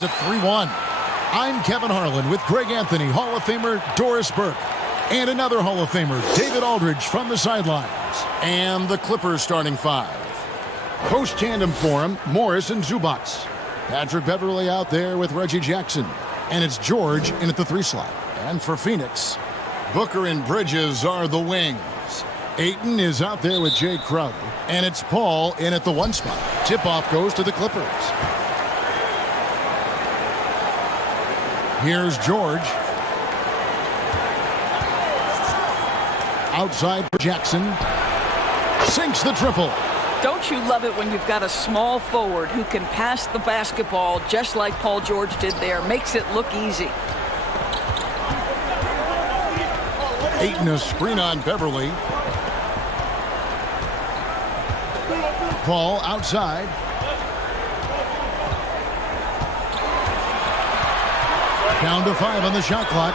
To 3-1. I'm Kevin Harlan with Greg Anthony, Hall of Famer Doris Burke, and another Hall of Famer, David Aldridge, from the sidelines. And the Clippers starting five. Post-tandem for him, Morris and Zubac. Patrick Beverley out there with Reggie Jackson. And it's George in at the 3 slot. And for Phoenix, Booker and Bridges are the wings. Ayton is out there with Jay Crowder. And it's Paul in at the 1 spot. Tip-off goes to the Clippers. Here's George. Outside for Jackson. Sinks the triple. Don't you love it when you've got a small forward who can pass the basketball just like Paul George did there? Makes it look easy. Ayton, a screen on Beverley. Paul outside. Down to 5 on the shot clock.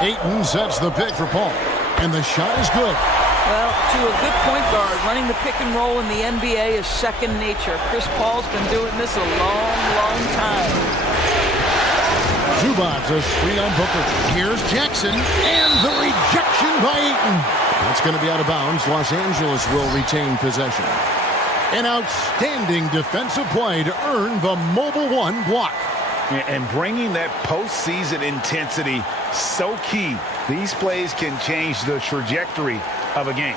Ayton sets the pick for Paul. And the shot is good. Well, to a good point guard, running the pick and roll in the NBA is second nature. Chris Paul's been doing this a long, long time. Zubac, a screen on Booker. Here's Jackson. And the rejection by Ayton. That's going to be out of bounds. Los Angeles will retain possession. An outstanding defensive play to earn the Mobile One block. And bringing that postseason intensity, so key. These plays can change the trajectory of a game.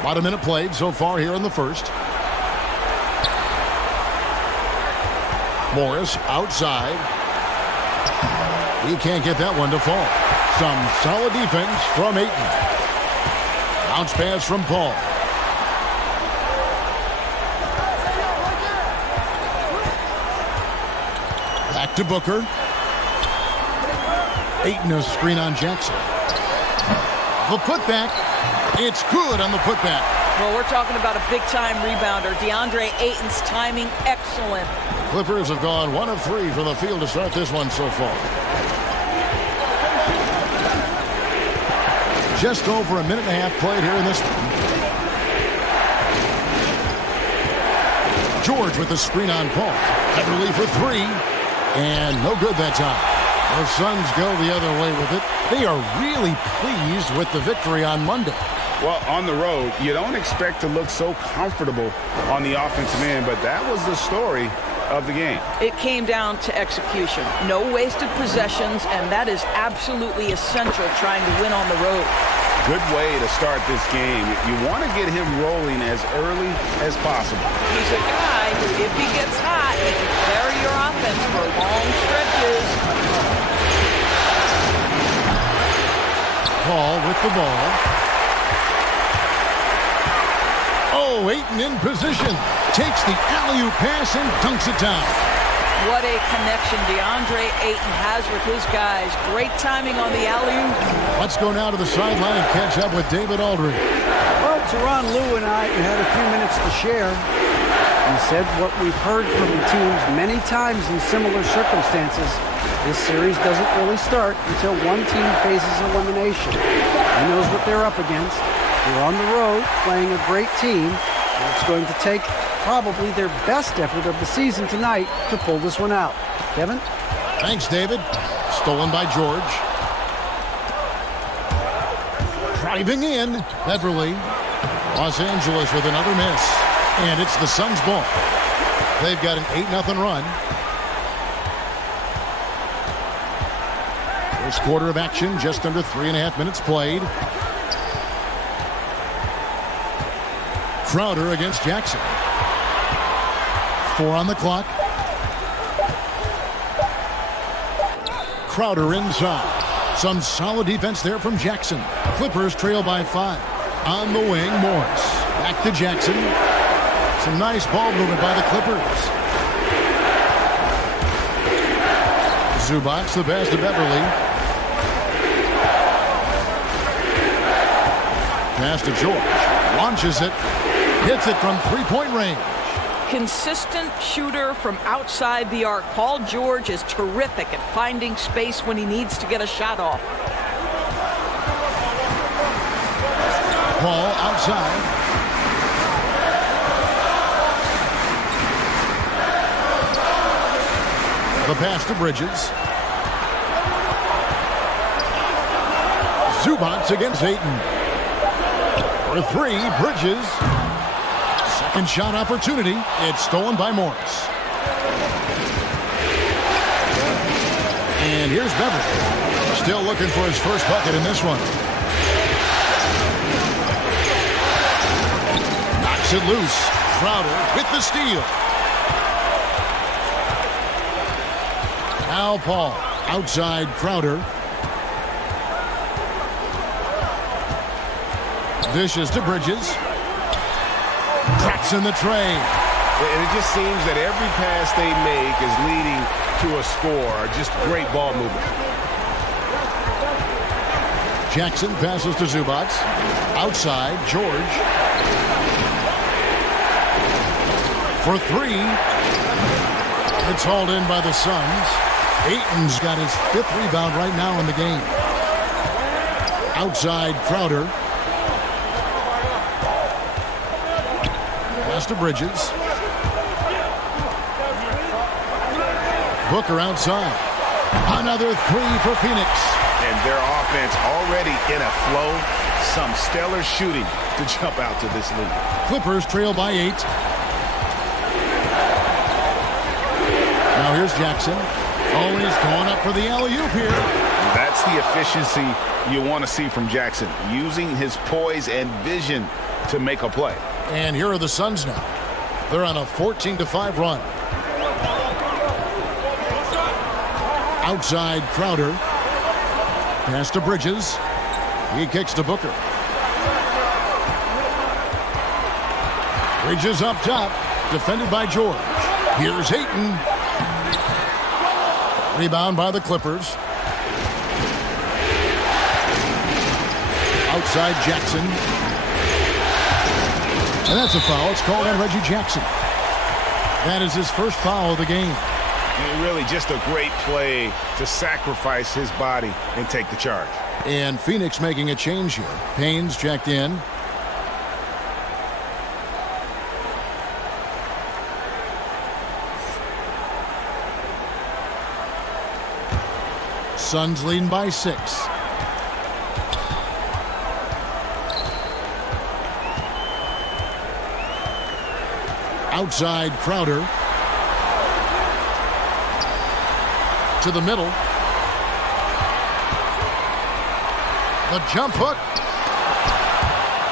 About a minute played so far here in the first. Morris outside. He can't get that one to fall. Some solid defense from Ayton. Bounce pass from Paul. Back to Booker. Ayton, a screen on Jackson. The putback. It's good on the putback. Well, we're talking about a big-time rebounder. DeAndre Ayton's timing, excellent. Clippers have gone 1 of 3 from the field to start this one so far. Just over a minute and a half played here in this one. George with the screen on Paul. Beverley for 3. And no good that time. The Suns go the other way with it. They are really pleased with the victory on Monday. Well, on the road, you don't expect to look so comfortable on the offensive end, but that was the story of the game. It came down to execution. No wasted possessions, and that is absolutely essential trying to win on the road. Good way to start this game. You want to get him rolling as early as possible. He's a guy who, if he gets hot, he can carry your offense for long stretches. Paul with the ball. Oh, Ayton in position. Takes the alley-oop pass and dunks it down. What a connection DeAndre Ayton has with his guys. Great timing on the alley-oop. Let's go now to the sideline and catch up with David Aldridge. Well, Teron Lou and I had a few minutes to share. He said what we've heard from teams many times in similar circumstances. This series doesn't really start until one team faces elimination. He knows what they're up against. They're on the road playing a great team. And it's going to take probably their best effort of the season tonight to pull this one out. Kevin? Thanks, David. Stolen by George. Driving in, Beverley. Los Angeles with another miss. And it's the Suns' ball. They've got an 8-0 run. First quarter of action, just under 3.5 minutes played. Crowder against Jackson. 4 on the clock. Crowder inside. Some solid defense there from Jackson. Clippers trail by 5. On the wing, Morris. Back to Jackson. Some nice ball movement by the Clippers. Zubac, the pass to Beverley. Pass to George. Launches it. Hits it from 3-point range. consistent shooter from outside the arc. Paul George is terrific at finding space when he needs to get a shot off. Paul outside. The pass to Bridges. Zubats against Ayton. For three, Bridges. Second shot opportunity. It's stolen by Morris. And here's Beverly. Still looking for his first bucket in this one. Knocks it loose. Crowder with the steal. Now Paul. Outside Crowder. Dishes to Bridges. Cracks in the tray. And it just seems that every pass they make is leading to a score. Just great ball movement. Jackson passes to Zubats. Outside, George. For three. It's hauled in by the Suns. Ayton's got his 5th rebound right now in the game. Outside, Crowder. Pass to Bridges. Booker outside. Another three for Phoenix. And their offense already in a flow. Some stellar shooting to jump out to this lead. Clippers trail by 8. Now here's Jackson. Always going up for the alley-oop here. That's the efficiency you want to see from Jackson. Using his poise and vision to make a play. And here are the Suns now. They're on a 14-5 run. Outside Crowder. Pass to Bridges. He kicks to Booker. Bridges up top. Defended by George. Here's Ayton. Rebound by the Clippers. Outside Jackson. And that's a foul. It's called on Reggie Jackson. That is his first foul of the game. And really just a great play to sacrifice his body and take the charge. And Phoenix making a change here. Payne's checked in. Suns leading by 6. Outside Crowder. To the middle. The jump hook.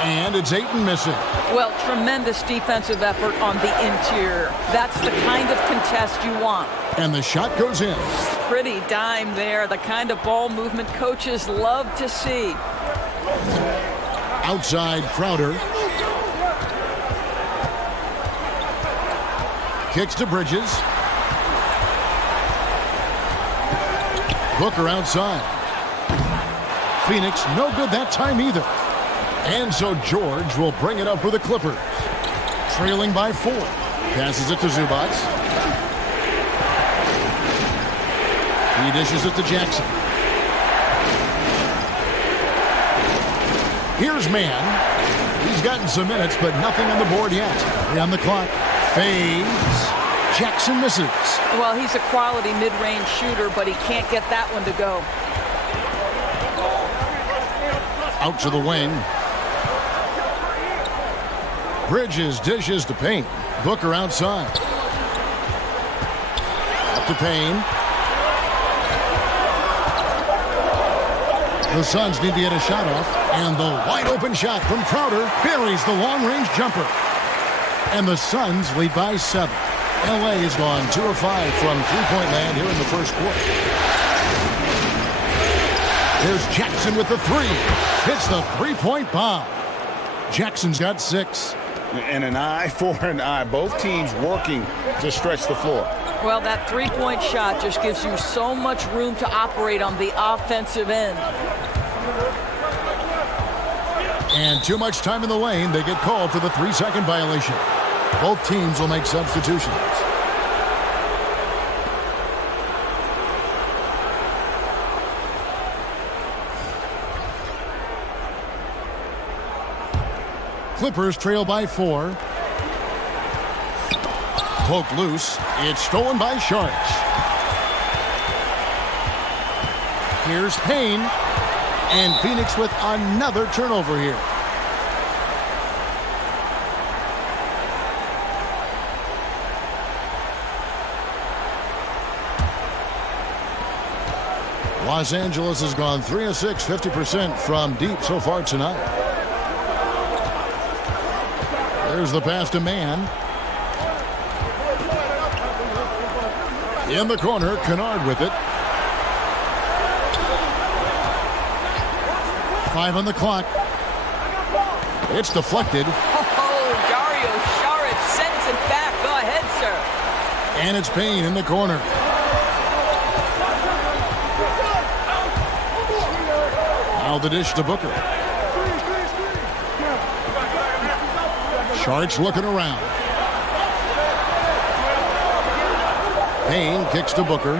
And it's Ayton missing. Well, tremendous defensive effort on the interior. That's the kind of contest you want. And the shot goes in. Pretty dime there. The kind of ball movement coaches love to see. Outside Crowder. Kicks to Bridges. Booker outside. Phoenix no good that time either. And so George will bring it up for the Clippers. Trailing by 4. Passes it to Zubats. He dishes it to Jackson. Here's Mann. He's gotten some minutes, but nothing on the board yet. On the clock. Fades. Jackson misses. Well, he's a quality mid-range shooter, but he can't get that one to go. Out to the wing. Bridges dishes to Payne. Booker outside. Up to Payne. The Suns need to get a shot off. And the wide open shot from Crowder buries the long-range jumper. And the Suns lead by 7. LA has gone 2 of 5 from three-point land here in the first quarter. There's Jackson with the 3. Hits the three-point bomb. Jackson's got 6. And an eye for an eye. Both teams working to stretch the floor. Well, that three-point shot just gives you so much room to operate on the offensive end. And too much time in the lane. They get called for the 3-second violation. Both teams will make substitutions. Clippers trail by 4. Poked loose. It's stolen by Sharks. Here's Payne. And Phoenix with another turnover here. Los Angeles has gone 3 of 6, 50% from deep so far tonight. There's the pass to Mann. In the corner, Kennard with it. 5 on the clock. It's deflected. Oh, Dario Saric sends it back. Go ahead, sir. And it's Payne in the corner. Now the dish to Booker. Sharks looking around. Payne kicks to Booker.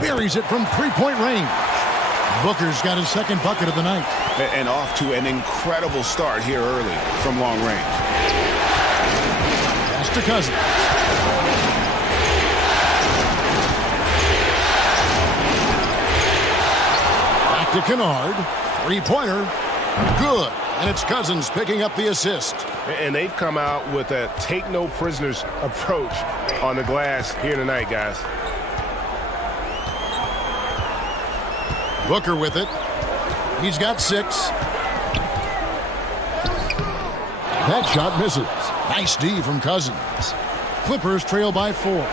Buries it from three-point range. Booker's got his second bucket of the night. And off to an incredible start here early from long range. Pass to Cousins. Back to Kennard. Three-pointer. Good. And it's Cousins picking up the assist. And they've come out with a take-no-prisoners approach on the glass here tonight, guys. Booker with it. He's got 6. That shot misses. Nice D from Cousins. Clippers trail by 4.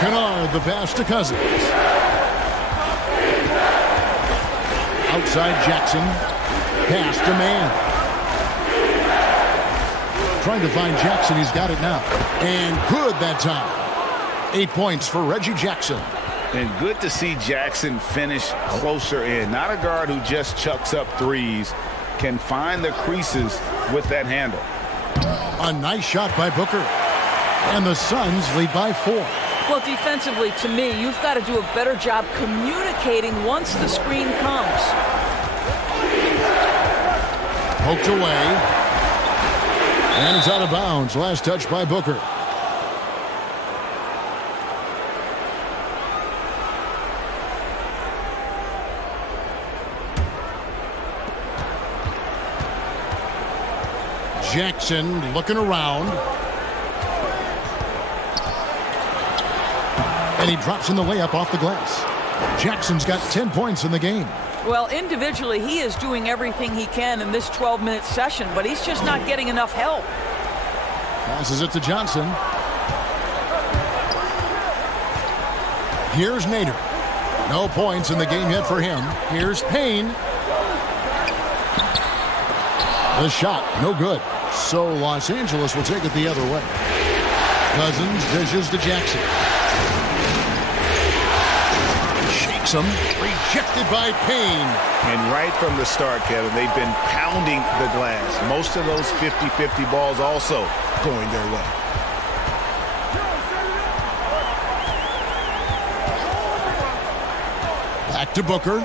Kennard, the pass to Cousins. Outside Jackson. Pass to Mann. Trying to find Jackson. He's got it now. And good that time. 8 points for Reggie Jackson. And good to see Jackson finish closer in. Not a guard who just chucks up threes. Can find the creases with that handle. A nice shot by Booker. And the Suns lead by 4. Well, defensively, to me, you've got to do a better job communicating once the screen comes. Poked away. And it's out of bounds. Last touch by Booker. Jackson looking around. And he drops in the layup off the glass. Jackson's got 10 points in the game. Well, individually, he is doing everything he can in this 12-minute session, but he's just not getting enough help. Passes it to Johnson. Here's Nader. No points in the game yet for him. Here's Payne. The shot, no good. So Los Angeles will take it the other way. Cousins dishes to Jackson. Shakes him. Rejected by Payne. And right from the start, Kevin, they've been pounding the glass. Most of those 50-50 balls also going their way. Back to Booker.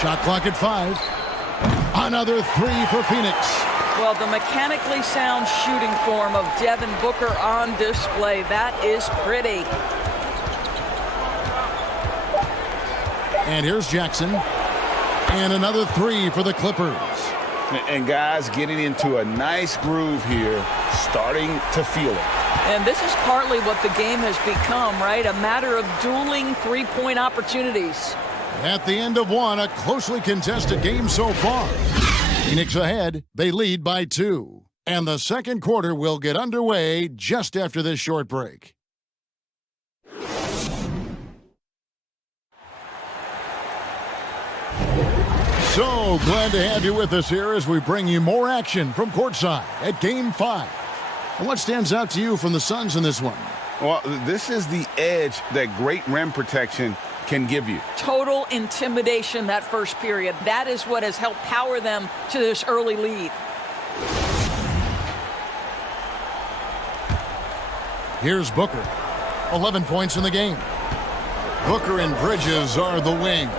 Shot clock at 5. Another 3 for Phoenix. Well, the mechanically sound shooting form of Devin Booker on display. That is pretty. And here's Jackson. And another 3 for the Clippers. And guys getting into a nice groove here, starting to feel it. And this is partly what the game has become, right? A matter of dueling three-point opportunities. At the end of one, a closely contested game so far. Phoenix ahead. They lead by 2. And the second quarter will get underway just after this short break. So glad to have you with us here as we bring you more action from courtside at Game 5. And what stands out to you from the Suns in this one? Well, this is the edge that great rim protection can give you. Total intimidation that first period. That is what has helped power them to this early lead. Here's Booker. 11 points in the game. Booker and Bridges are the wings.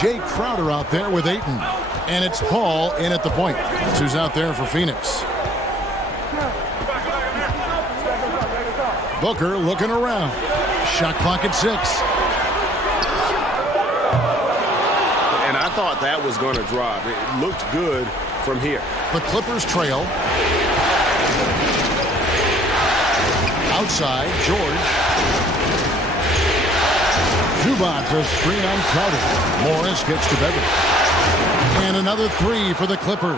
Jay Crowder out there with Ayton. And it's Paul in at the point. That's who's out there for Phoenix. Booker looking around. Shot clock at 6. And I thought that was going to drop. It looked good from here. The Clippers trail. Outside, George. Zubac a screen on Crowder. Morris gets to Beverly. And another 3 for the Clippers.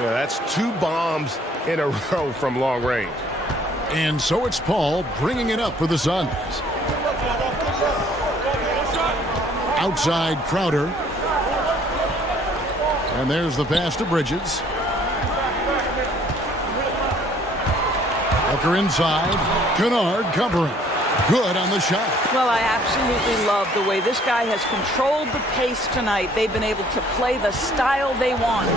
Yeah, that's 2 bombs in a row from long range. And so it's Paul bringing it up for the Suns. Outside, Crowder. And there's the pass to Bridges. Booker inside. Kennard covering. Good on the shot. Well, I absolutely love the way this guy has controlled the pace tonight. They've been able to play the style they want.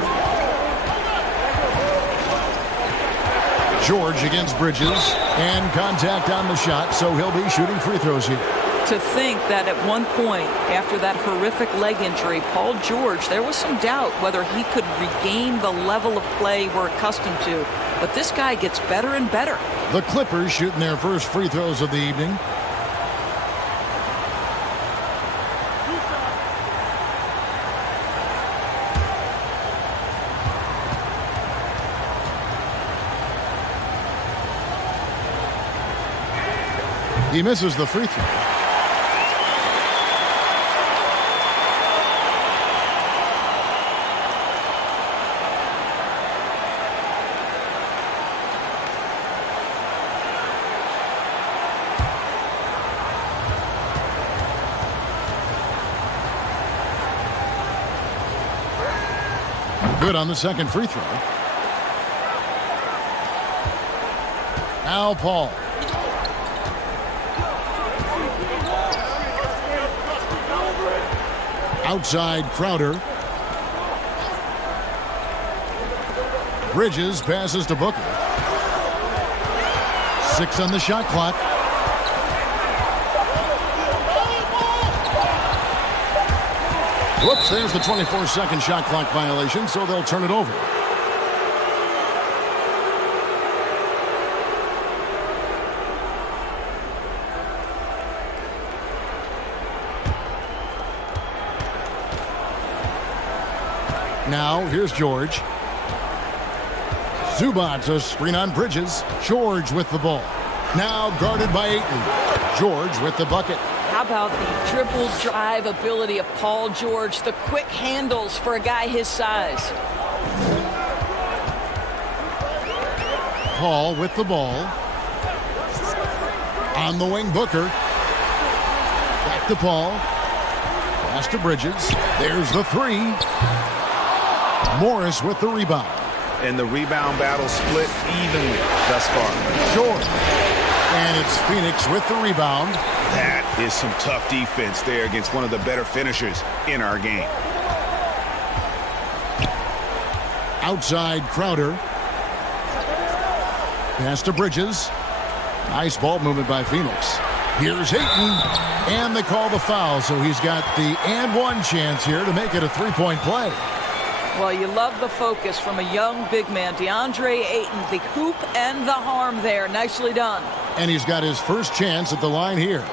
George against Bridges. And contact on the shot, so he'll be shooting free throws here. To think that at one point, after that horrific leg injury, Paul George, there was some doubt whether he could regain the level of play we're accustomed to. But this guy gets better and better. The Clippers shooting their first free throws of the evening. He misses the free throw. Good on the second free throw. Now Paul. Outside, Crowder. Bridges passes to Booker. 6 on the shot clock. Whoops, there's the 24-second shot clock violation, so they'll turn it over. Now, here's George. Zubac, a screen on Bridges. George with the ball. Now guarded by Ayton. George with the bucket. How about the dribble drive ability of Paul George, the quick handles for a guy his size. Paul with the ball. On the wing, Booker. Back to Paul. Pass to Bridges. There's the 3. Morris with the rebound. And the rebound battle split evenly thus far. George. And it's Phoenix with the rebound. That is some tough defense there against one of the better finishers in our game. Outside, Crowder. Pass to Bridges. Nice ball movement by Phoenix. Here's Ayton. And they call the foul, so he's got the and one chance here to make it a 3-point play. Well, you love the focus from a young big man, DeAndre Ayton, the hoop and the harm there. Nicely done. And he's got his first chance at the line here.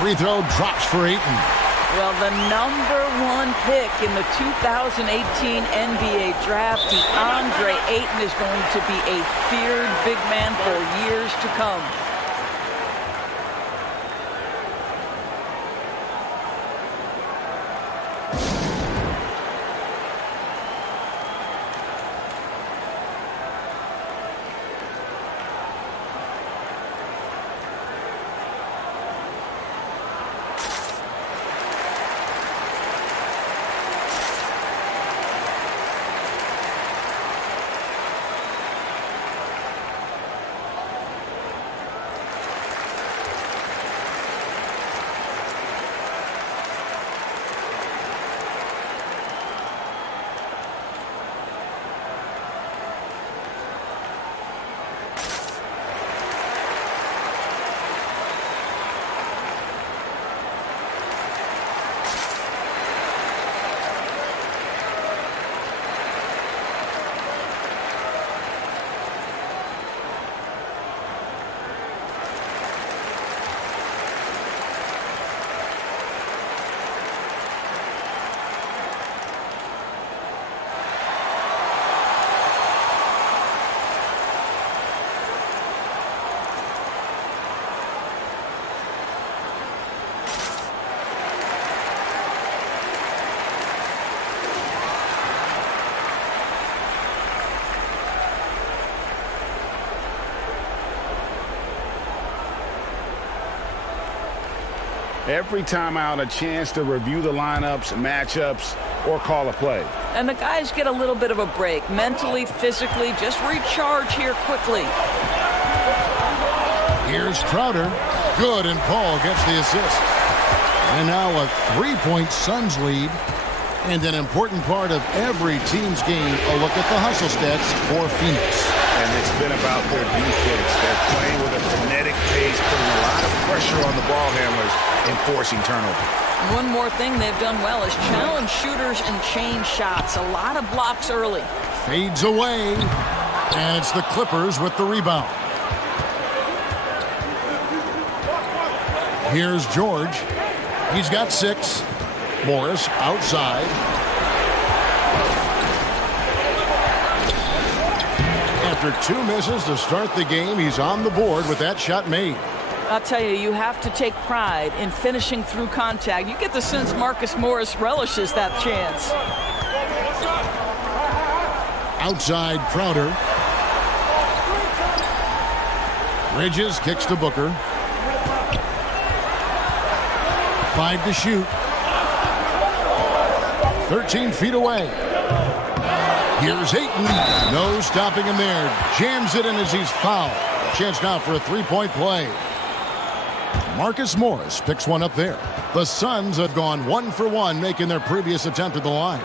Free throw drops for Ayton. Well, the #1 pick in the 2018 NBA draft, DeAndre Ayton, is going to be a feared big man for years to come. Every time out, a chance to review the lineups, matchups, or call a play. And the guys get a little bit of a break, mentally, physically, just recharge here quickly. Here's Crowder. Good, and Paul gets the assist. And now a 3-point Suns lead. And an important part of every team's game, a look at the hustle stats for Phoenix. And it's been about their defense. They're playing with a frenetic pace, putting a lot of pressure on the ball handlers and forcing turnovers. One more thing they've done well is challenge shooters and change shots. A lot of blocks early. Fades away. And it's the Clippers with the rebound. Here's George. He's got 6. Morris outside. After 2 misses to start the game, he's on the board with that shot made. I'll tell you, you have to take pride in finishing through contact. You get the sense Marcus Morris relishes that chance. Outside Crowder. Bridges kicks to Booker. 5 to shoot. 13 feet away. Here's Ayton. No stopping him there. Jams it in as he's fouled. Chance now for a 3-point play. Marcus Morris picks one up there. The Suns have gone 1 for 1, making their previous attempt at the line.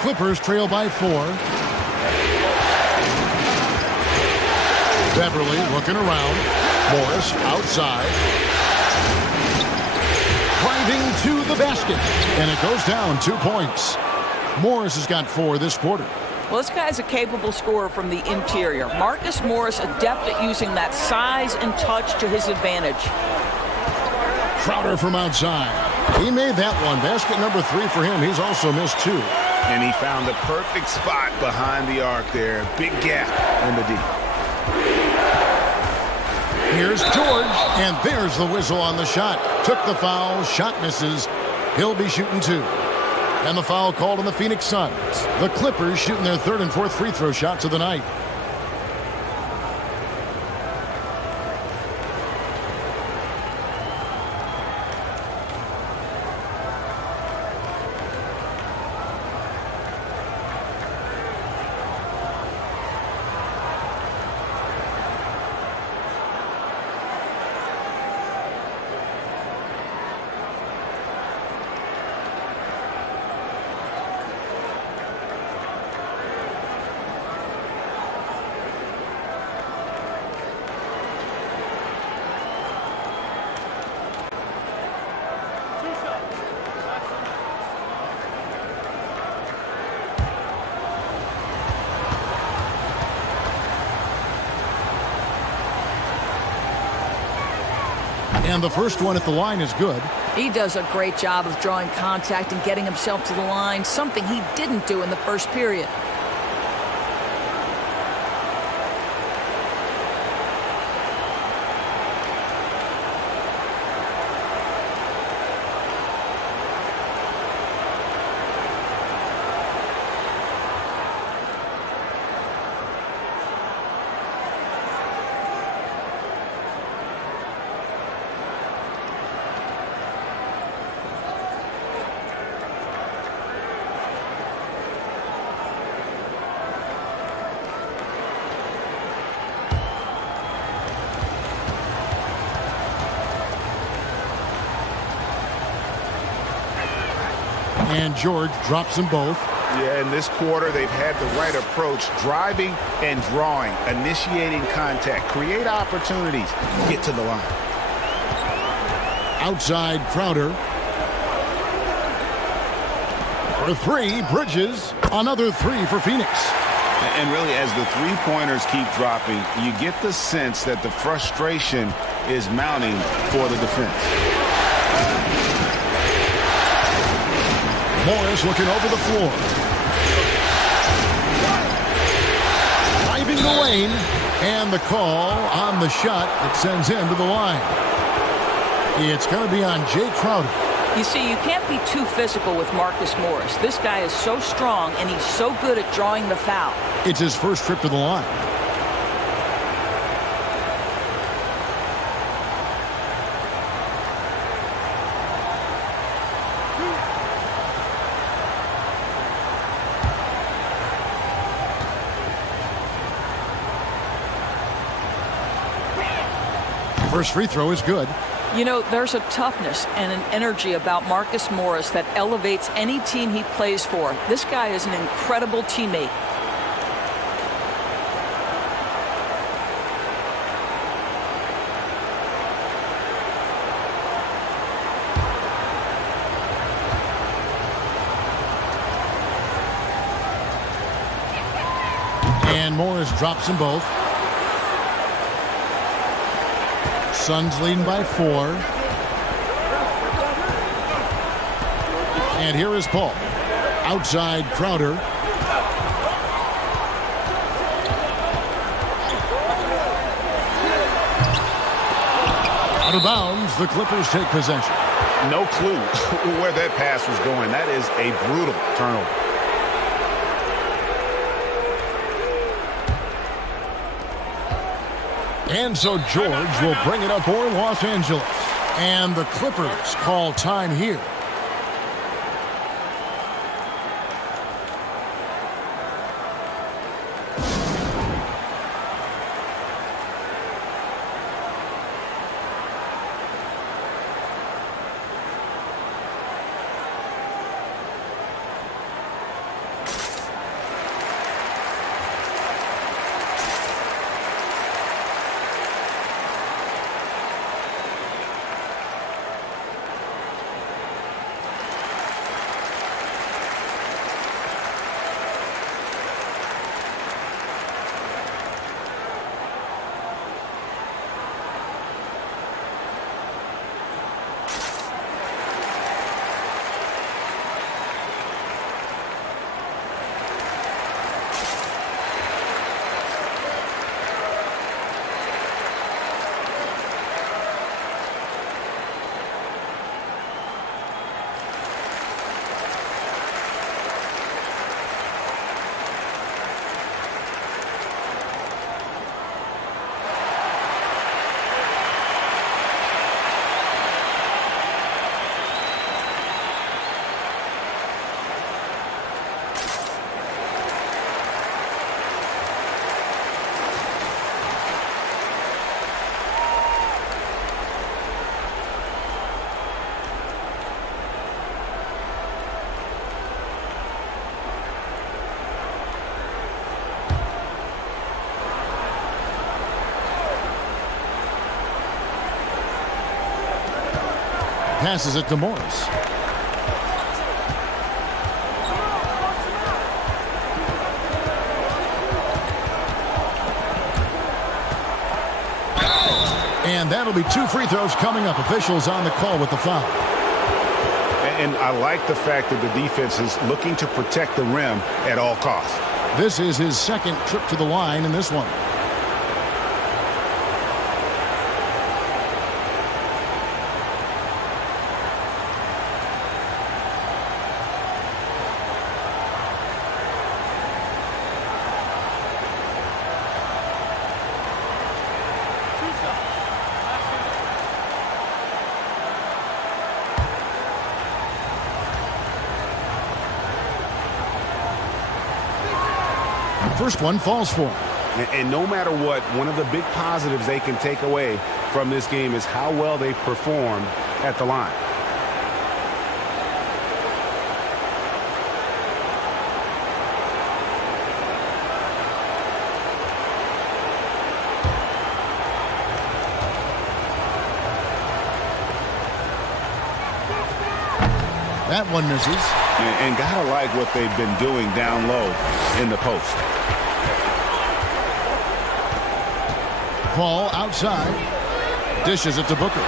Clippers trail by 4. Beverly looking around. Morris outside. Driving to the basket. And it goes down 2 points. Morris has got 4 this quarter. Well, this guy's a capable scorer from the interior. Marcus Morris adept at using that size and touch to his advantage. Crowder from outside. He made that one. Basket number 3 for him. He's also missed 2. And he found the perfect spot behind the arc there. Big gap in the D. Here's George, and there's the whistle on the shot. Took the foul, shot misses. He'll be shooting 2. And the foul called on the Phoenix Suns. The Clippers shooting their 3rd and 4th free throw shots of the night. And the first one at the line is good. He does a great job of drawing contact and getting himself to the line, something he didn't do in the first period. And George drops them both. Yeah, in this quarter, they've had the right approach, driving and drawing, initiating contact, create opportunities, get to the line. Outside Crowder. For 3, Bridges. Another 3 for Phoenix. And really, as the three-pointers keep dropping, you get the sense that the frustration is mounting for the defense. Morris looking over the floor. the lane. And the call on the shot that sends him to the line. It's going to be on Jay Crowder. You see, you can't be too physical with Marcus Morris. This guy is so strong, and he's so good at drawing the foul. It's his first trip to the line. First free throw is good. You know, there's a toughness and an energy about Marcus Morris that elevates any team he plays for. This guy is an incredible teammate. And Morris drops them both. Suns leading by 4. And here is Paul. Outside Crowder. Out of bounds, the Clippers take possession. No clue where that pass was going. That is a brutal turnover. And so George will bring it up for Los Angeles. And the Clippers call time here. Passes it to Morris. And that'll be 2 free throws coming up. Officials on the call with the foul. And I like the fact that the defense is looking to protect the rim at all costs. This is his second trip to the line in this one. First one falls for him. And no matter what, one of the big positives they can take away from this game is how well they performed at the line. That one misses. And gotta like what they've been doing down low in the post. Paul outside. Dishes it to Booker.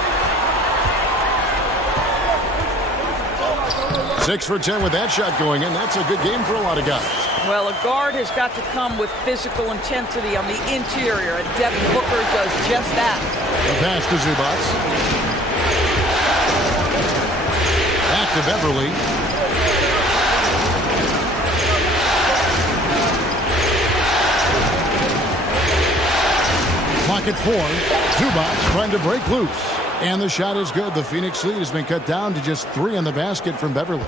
6 for 10 with that shot going in. That's a good game for a lot of guys. Well, a guard has got to come with physical intensity on the interior, and Devin Booker does just that. The pass to Zubac. Back to Beverly. Clock at 4. Zubac trying to break loose. And the shot is good. The Phoenix lead has been cut down to just 3 in the basket from Beverly.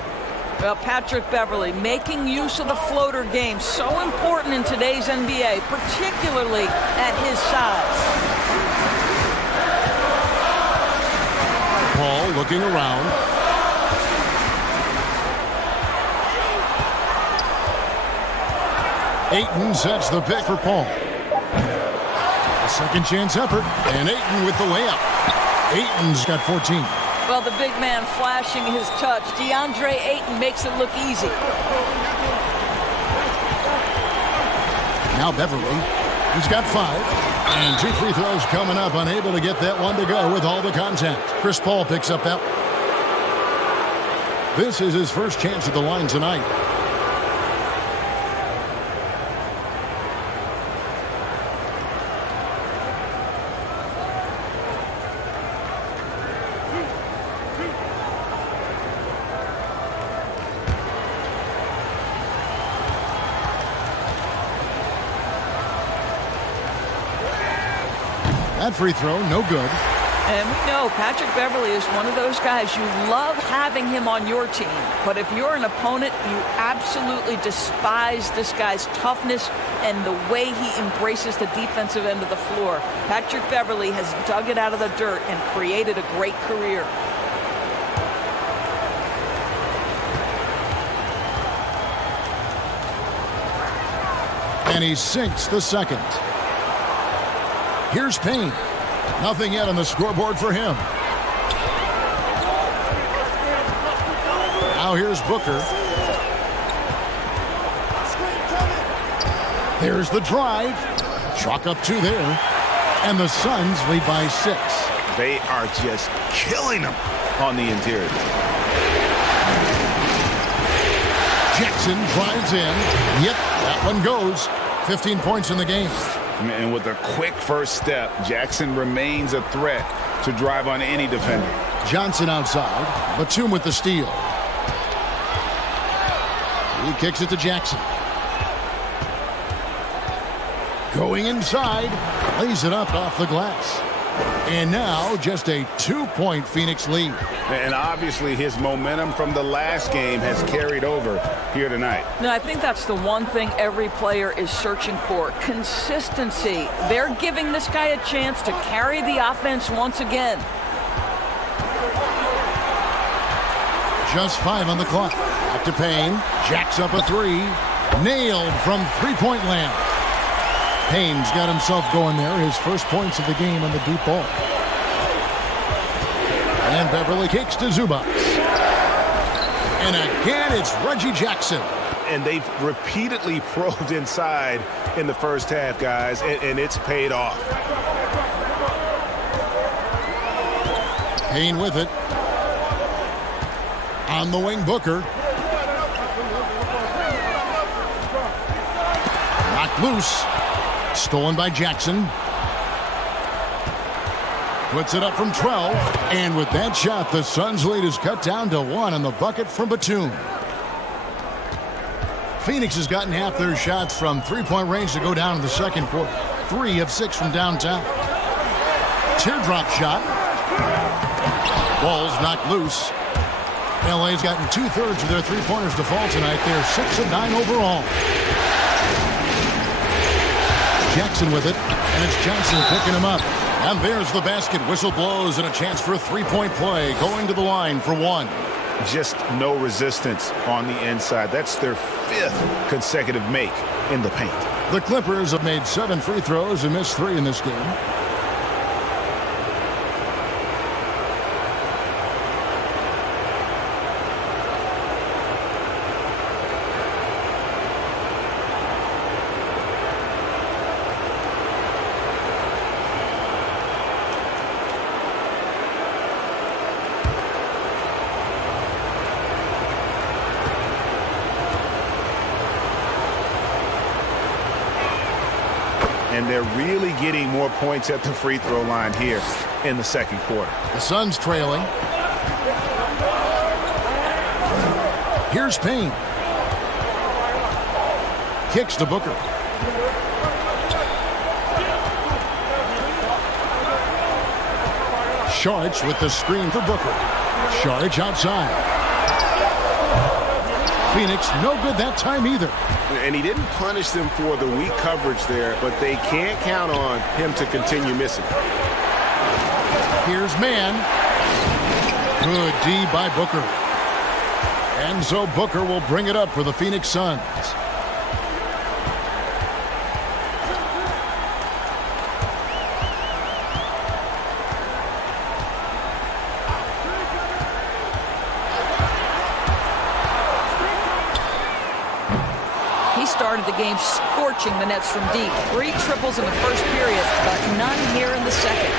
Well, Patrick Beverly making use of the floater game. So important in today's NBA, particularly at his size. Paul looking around. Ayton sets the pick for Paul. A second chance effort. And Ayton with the layup. Ayton's got 14. Well, the big man flashing his touch. DeAndre Ayton makes it look easy. Now Beverly. He's got 5. And 2 free throws coming up. Unable to get that one to go with all the contact. Chris Paul picks up that. This is his first chance at the line tonight. That free throw, no good. And we know Patrick Beverly is one of those guys, you love having him on your team. But if you're an opponent, you absolutely despise this guy's toughness and the way he embraces the defensive end of the floor. Patrick Beverly has dug it out of the dirt and created a great career. And he sinks the second. Here's Payne. Nothing yet on the scoreboard for him. Now here's Booker. There's the drive. Chalk up 2 there. And the Suns lead by 6. They are just killing them on the interior. Jackson drives in. Yep, that one goes. 15 points in the game. And with a quick first step, Jackson remains a threat to drive on any defender. Johnson outside. Batum with the steal. He kicks it to Jackson. Going inside. Lays it up off the glass. And now just a 2-point Phoenix lead. And obviously his momentum from the last game has carried over here tonight. No, I think that's the one thing every player is searching for. Consistency. They're giving this guy a chance to carry the offense once again. Just 5 on the clock. Back to Payne. Jacks up a 3. Nailed from three-point land. Payne's got himself going there. His first points of the game on the deep ball. And Beverly kicks to Zubac. And again, it's Reggie Jackson. And they've repeatedly probed inside in the first half, guys, and it's paid off. Payne with it. On the wing, Booker. Knocked loose. Stolen by Jackson. Puts it up from 12. And with that shot, the Suns' lead is cut down to 1 on the bucket from Batum. Phoenix has gotten half their shots from three-point range to go down in the second quarter. 3 of 6 from downtown. Teardrop shot. Ball's knocked loose. LA's gotten 2/3 of their three-pointers to fall tonight. They're 6 of 9 overall. Jackson with it, and it's Johnson picking him up. And there's the basket. Whistle blows and a chance for a three-point play. Going to the line for 1. Just no resistance on the inside. That's their 5th consecutive make in the paint. The Clippers have made 7 free throws and missed 3 in this game. and they're really getting more points at the free throw line here in the second quarter. The Suns trailing. Here's Payne. Kicks to Booker. Saric with the screen for Booker. Saric outside. Phoenix no good that time either. And he didn't punish them for the weak coverage there, but they can't count on him to continue missing. Here's man. Good D by Booker. And so Booker will bring it up for the Phoenix Suns. Started the game scorching the Nets from deep. 3 triples in the first period, but none here in the second.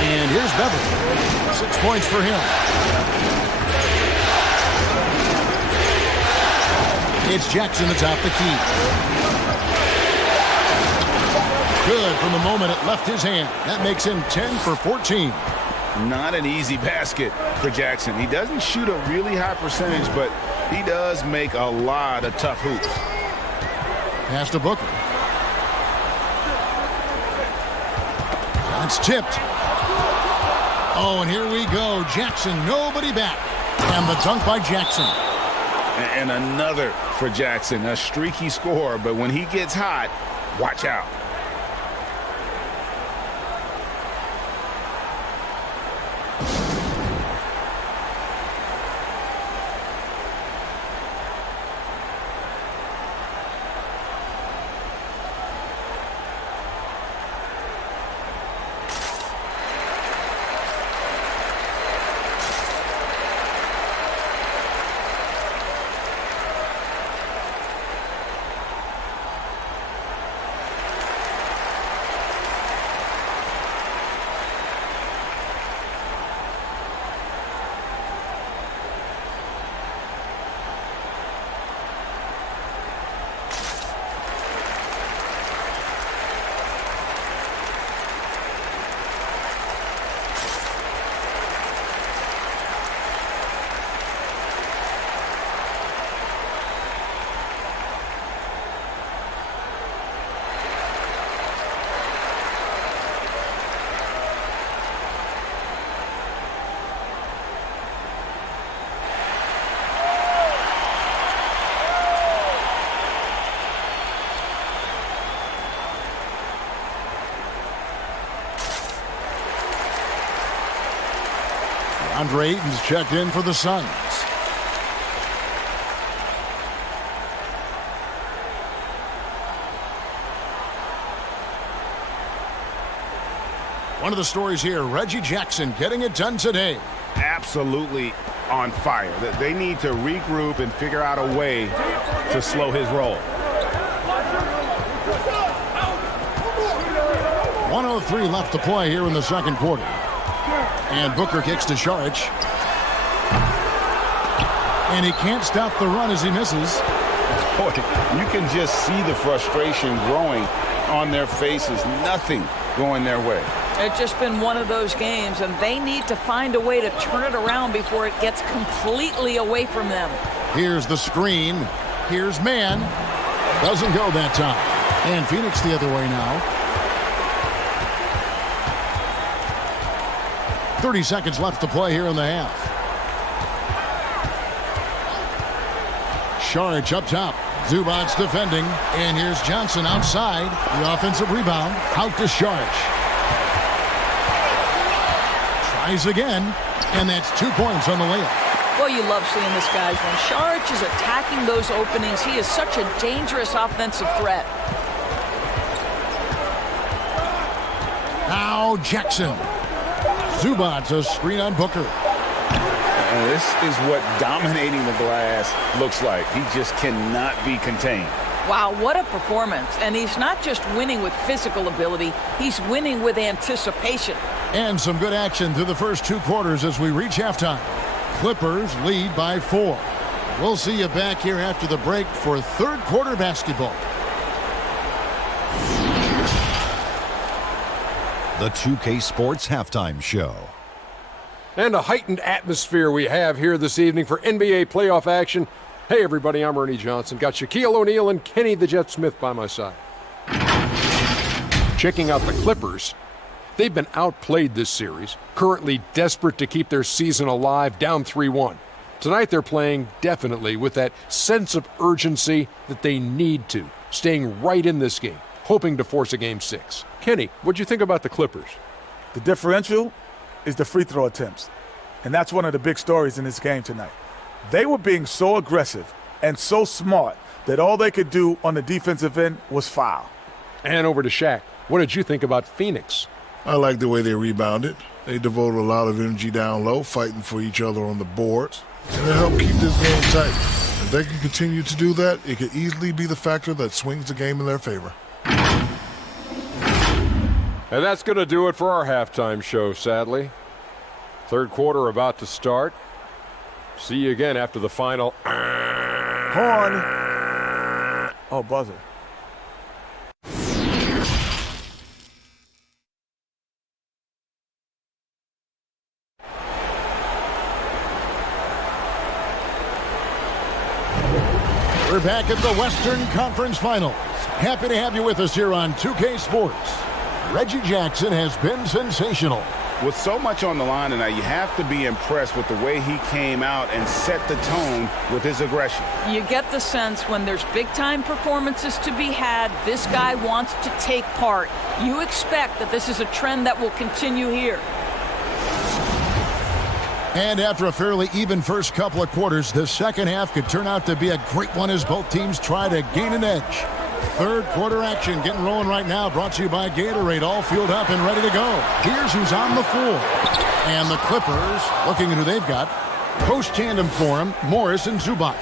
And here's Beverly. 6 points for him. It's Jackson atop the key. Good from the moment it left his hand. That makes him 10 for 14. Not an easy basket for Jackson. He doesn't shoot a really high percentage, but he does make a lot of tough hoops. Pass to Booker. That's tipped. Oh, and here we go. Jackson, nobody back. And the dunk by Jackson. And another for Jackson. A streaky score, but when he gets hot, watch out. Andre Ayton's checked in for the Suns. One of the stories here, Reggie Jackson getting it done today. Absolutely on fire. They need to regroup and figure out a way to slow his roll. 1:03 left to play here in the second quarter. And Booker kicks to Saric. And he can't stop the run as he misses. Boy, you can just see the frustration growing on their faces. Nothing going their way. It's just been one of those games, and they need to find a way to turn it around before it gets completely away from them. Here's the screen. Here's man. Doesn't go that time. And Phoenix the other way now. 30 seconds left to play here in the half. Saric up top. Zubac's defending. And here's Johnson outside. The offensive rebound. Out to Saric. Tries again. And that's 2 points on the layup. Well, you love seeing this, guys. When Saric is attacking those openings, he is such a dangerous offensive threat. Now Jackson. Zubac, a screen on Booker. And this is what dominating the glass looks like. He just cannot be contained. Wow, what a performance. And he's not just winning with physical ability, he's winning with anticipation. And some good action through the first 2 quarters as we reach halftime. Clippers lead by 4. We'll see you back here after the break for third quarter basketball. The 2K Sports Halftime Show. And a heightened atmosphere we have here this evening for NBA playoff action. Hey, everybody, I'm Ernie Johnson. Got Shaquille O'Neal and Kenny the Jet Smith by my side. Checking out the Clippers. They've been outplayed this series, currently desperate to keep their season alive, down 3-1. Tonight they're playing definitely with that sense of urgency that they need to, staying right in this game, hoping to force a Game 6. Kenny, what'd you think about the Clippers? The differential is the free throw attempts, and that's one of the big stories in this game tonight. They were being so aggressive and so smart that all they could do on the defensive end was foul. And over to Shaq. What did you think about Phoenix? I like the way they rebounded. They devoted a lot of energy down low, fighting for each other on the boards, and it helped keep this game tight. If they can continue to do that, it could easily be the factor that swings the game in their favor. And that's going to do it for our halftime show, sadly. Third quarter about to start. See you again after the final. Horn. Oh, buzzer. We're back at the Western Conference Finals. Happy to have you with us here on 2K Sports. Reggie Jackson has been sensational. With so much on the line tonight, you have to be impressed with the way he came out and set the tone with his aggression. You get the sense when there's big-time performances to be had, this guy wants to take part. You expect that this is a trend that will continue here. And after a fairly even first couple of quarters, the second half could turn out to be a great one as both teams try to gain an edge. Third quarter action getting rolling right now, brought to you by Gatorade, all fueled up and ready to go. Here's who's on the floor. And the Clippers, looking at who they've got, post tandem for him, Morris and Zubac.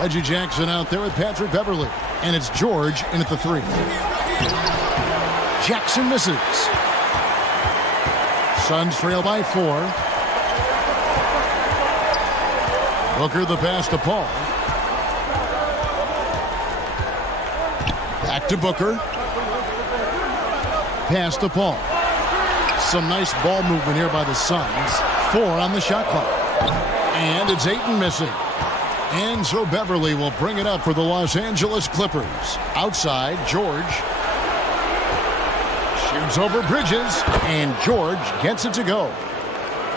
Reggie Jackson out there with Patrick Beverley. And it's George in at the three. Jackson misses. Suns trail by 4. Booker the pass to Paul. Back to Booker. Pass to Paul. Some nice ball movement here by the Suns. 4 on the shot clock. And it's Ayton missing. And so Beverly will bring it up for the Los Angeles Clippers. Outside, George. Shoots over Bridges. And George gets it to go.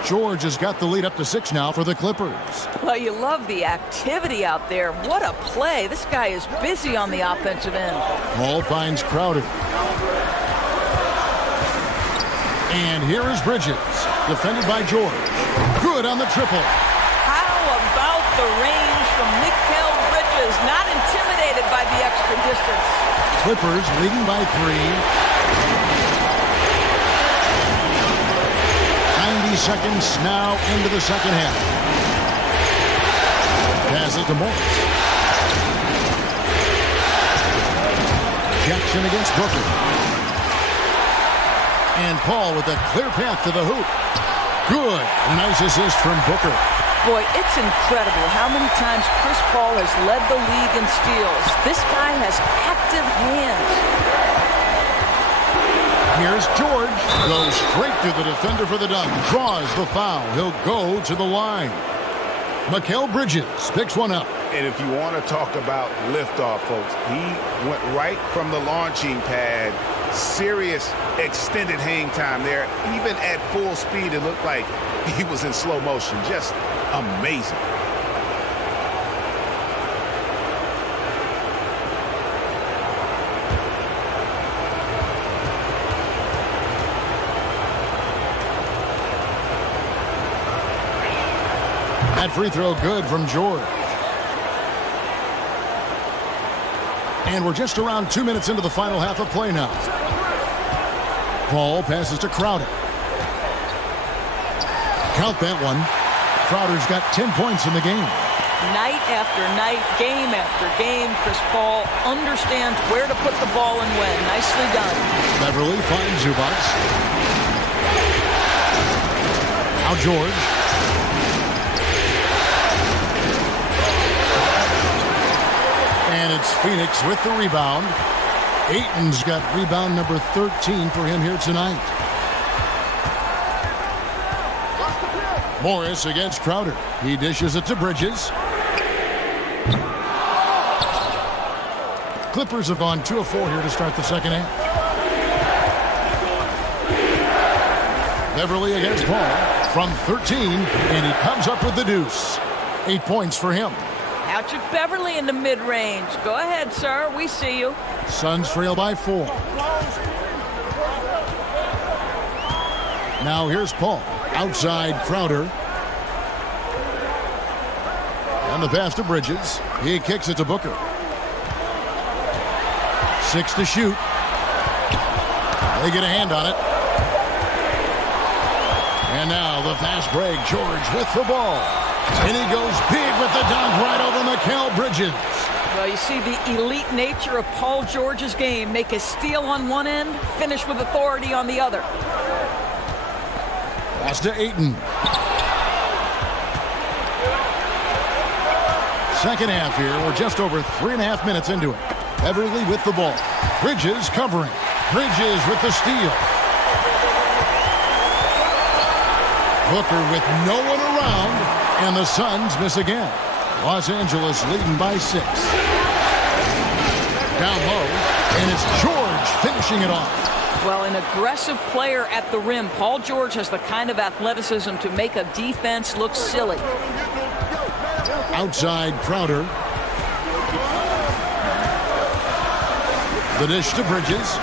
George has got the lead up to 6 now for the Clippers. Well, you love the activity out there. What a play. This guy is busy on the offensive end. Paul finds Crowder. And here is Bridges, defended by George. Good on the triple. How about the range from Mikal Bridges? Not intimidated by the extra distance. Clippers leading by 3. 90 seconds now into the second half. Pass it to Morris. Jackson against Booker. And Paul with a clear path to the hoop. Good. Nice assist from Booker. Boy, it's incredible how many times Chris Paul has led the league in steals. This guy has active hands. Here's George. Goes straight to the defender for the dunk. Draws the foul. He'll go to the line. Mikal Bridges picks one up. And if you want to talk about liftoff, folks, he went right from the launching pad. Serious extended hang time there. Even at full speed, it looked like he was in slow motion. Just amazing. That free throw good from George. And we're just around 2 minutes into the final half of play now. Paul passes to Crowder. Count that one. Crowder's got 10 points in the game. Night after night, game after game, Chris Paul understands where to put the ball and when. Nicely done. Beverly finds Zubac. Now George. And it's Phoenix with the rebound. Ayton's got rebound number 13 for him here tonight. Morris against Crowder. He dishes it to Bridges. Clippers have gone 2 of 4 here to start the second half. Beverly against Paul from 13, and he comes up with the deuce. 8 points for him. Patrick Beverly in the mid-range. Go ahead, sir. We see you. Suns trail by 4. Now here's Paul. Outside Crowder. And the pass to Bridges. He kicks it to Booker. 6 to shoot. They get a hand on it. And now the fast break. George with the ball. And he goes big with the dunk right over Mikal Bridges. Well, you see the elite nature of Paul George's game. Make a steal on one end, finish with authority on the other. Pass to Ayton. Second half here. We're just over 3.5 minutes into it. Beverly with the ball. Bridges covering. Bridges with the steal. Booker with no one around, and the Suns miss again. Los Angeles leading by 6. Down low, and it's George finishing it off. Well, an aggressive player at the rim. Paul George has the kind of athleticism to make a defense look silly. Outside Crowder. The dish to Bridges.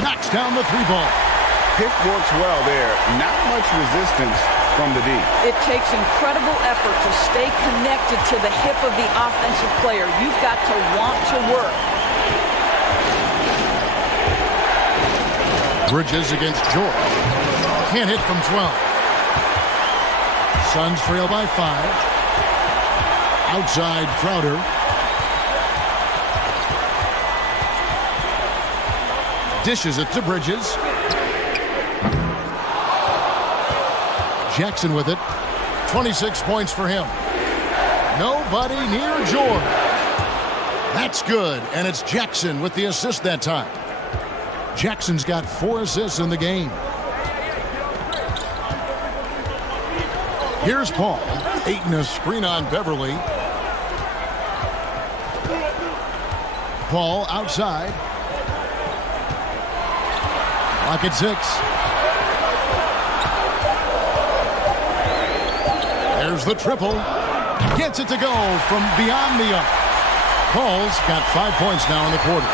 Knocks down the 3-ball. Pick works well there. Not much resistance from the D. It takes incredible effort to stay connected to the hip of the offensive player. You've got to want to work. Bridges against George. Can't hit from 12. Suns trail by 5. Outside Crowder. Dishes it to Bridges. Jackson with it. 26 points for him. Nobody near George. That's good, and it's Jackson with the assist that time. Jackson's got 4 assists in the game. Here's Paul. Ayton a screen on Beverly. Paul outside. Lock at 6. There's the triple. Gets it to go from beyond the arc. Paul's got 5 points now in the quarter.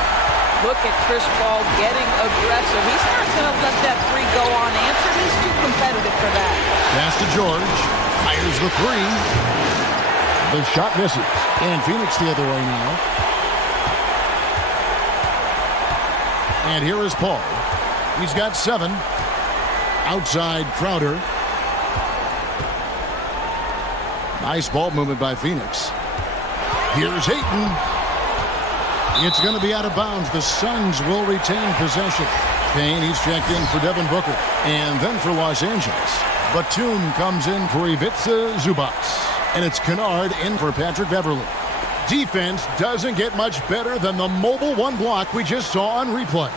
Look at Chris Paul getting aggressive. He's not going to let that 3 go unanswered. He's too competitive for that. Pass to George. Fires the 3. The shot misses. And Phoenix the other way now. And here is Paul. He's got 7. Outside Crowder. Nice ball movement by Phoenix. Here's Ayton. It's going to be out of bounds. The Suns will retain possession. Payne, he's checked in for Devin Booker. And then for Los Angeles, Batum comes in for Ivica Zubac. And it's Kennard in for Patrick Beverly. Defense doesn't get much better than the mobile 1 block we just saw on replay.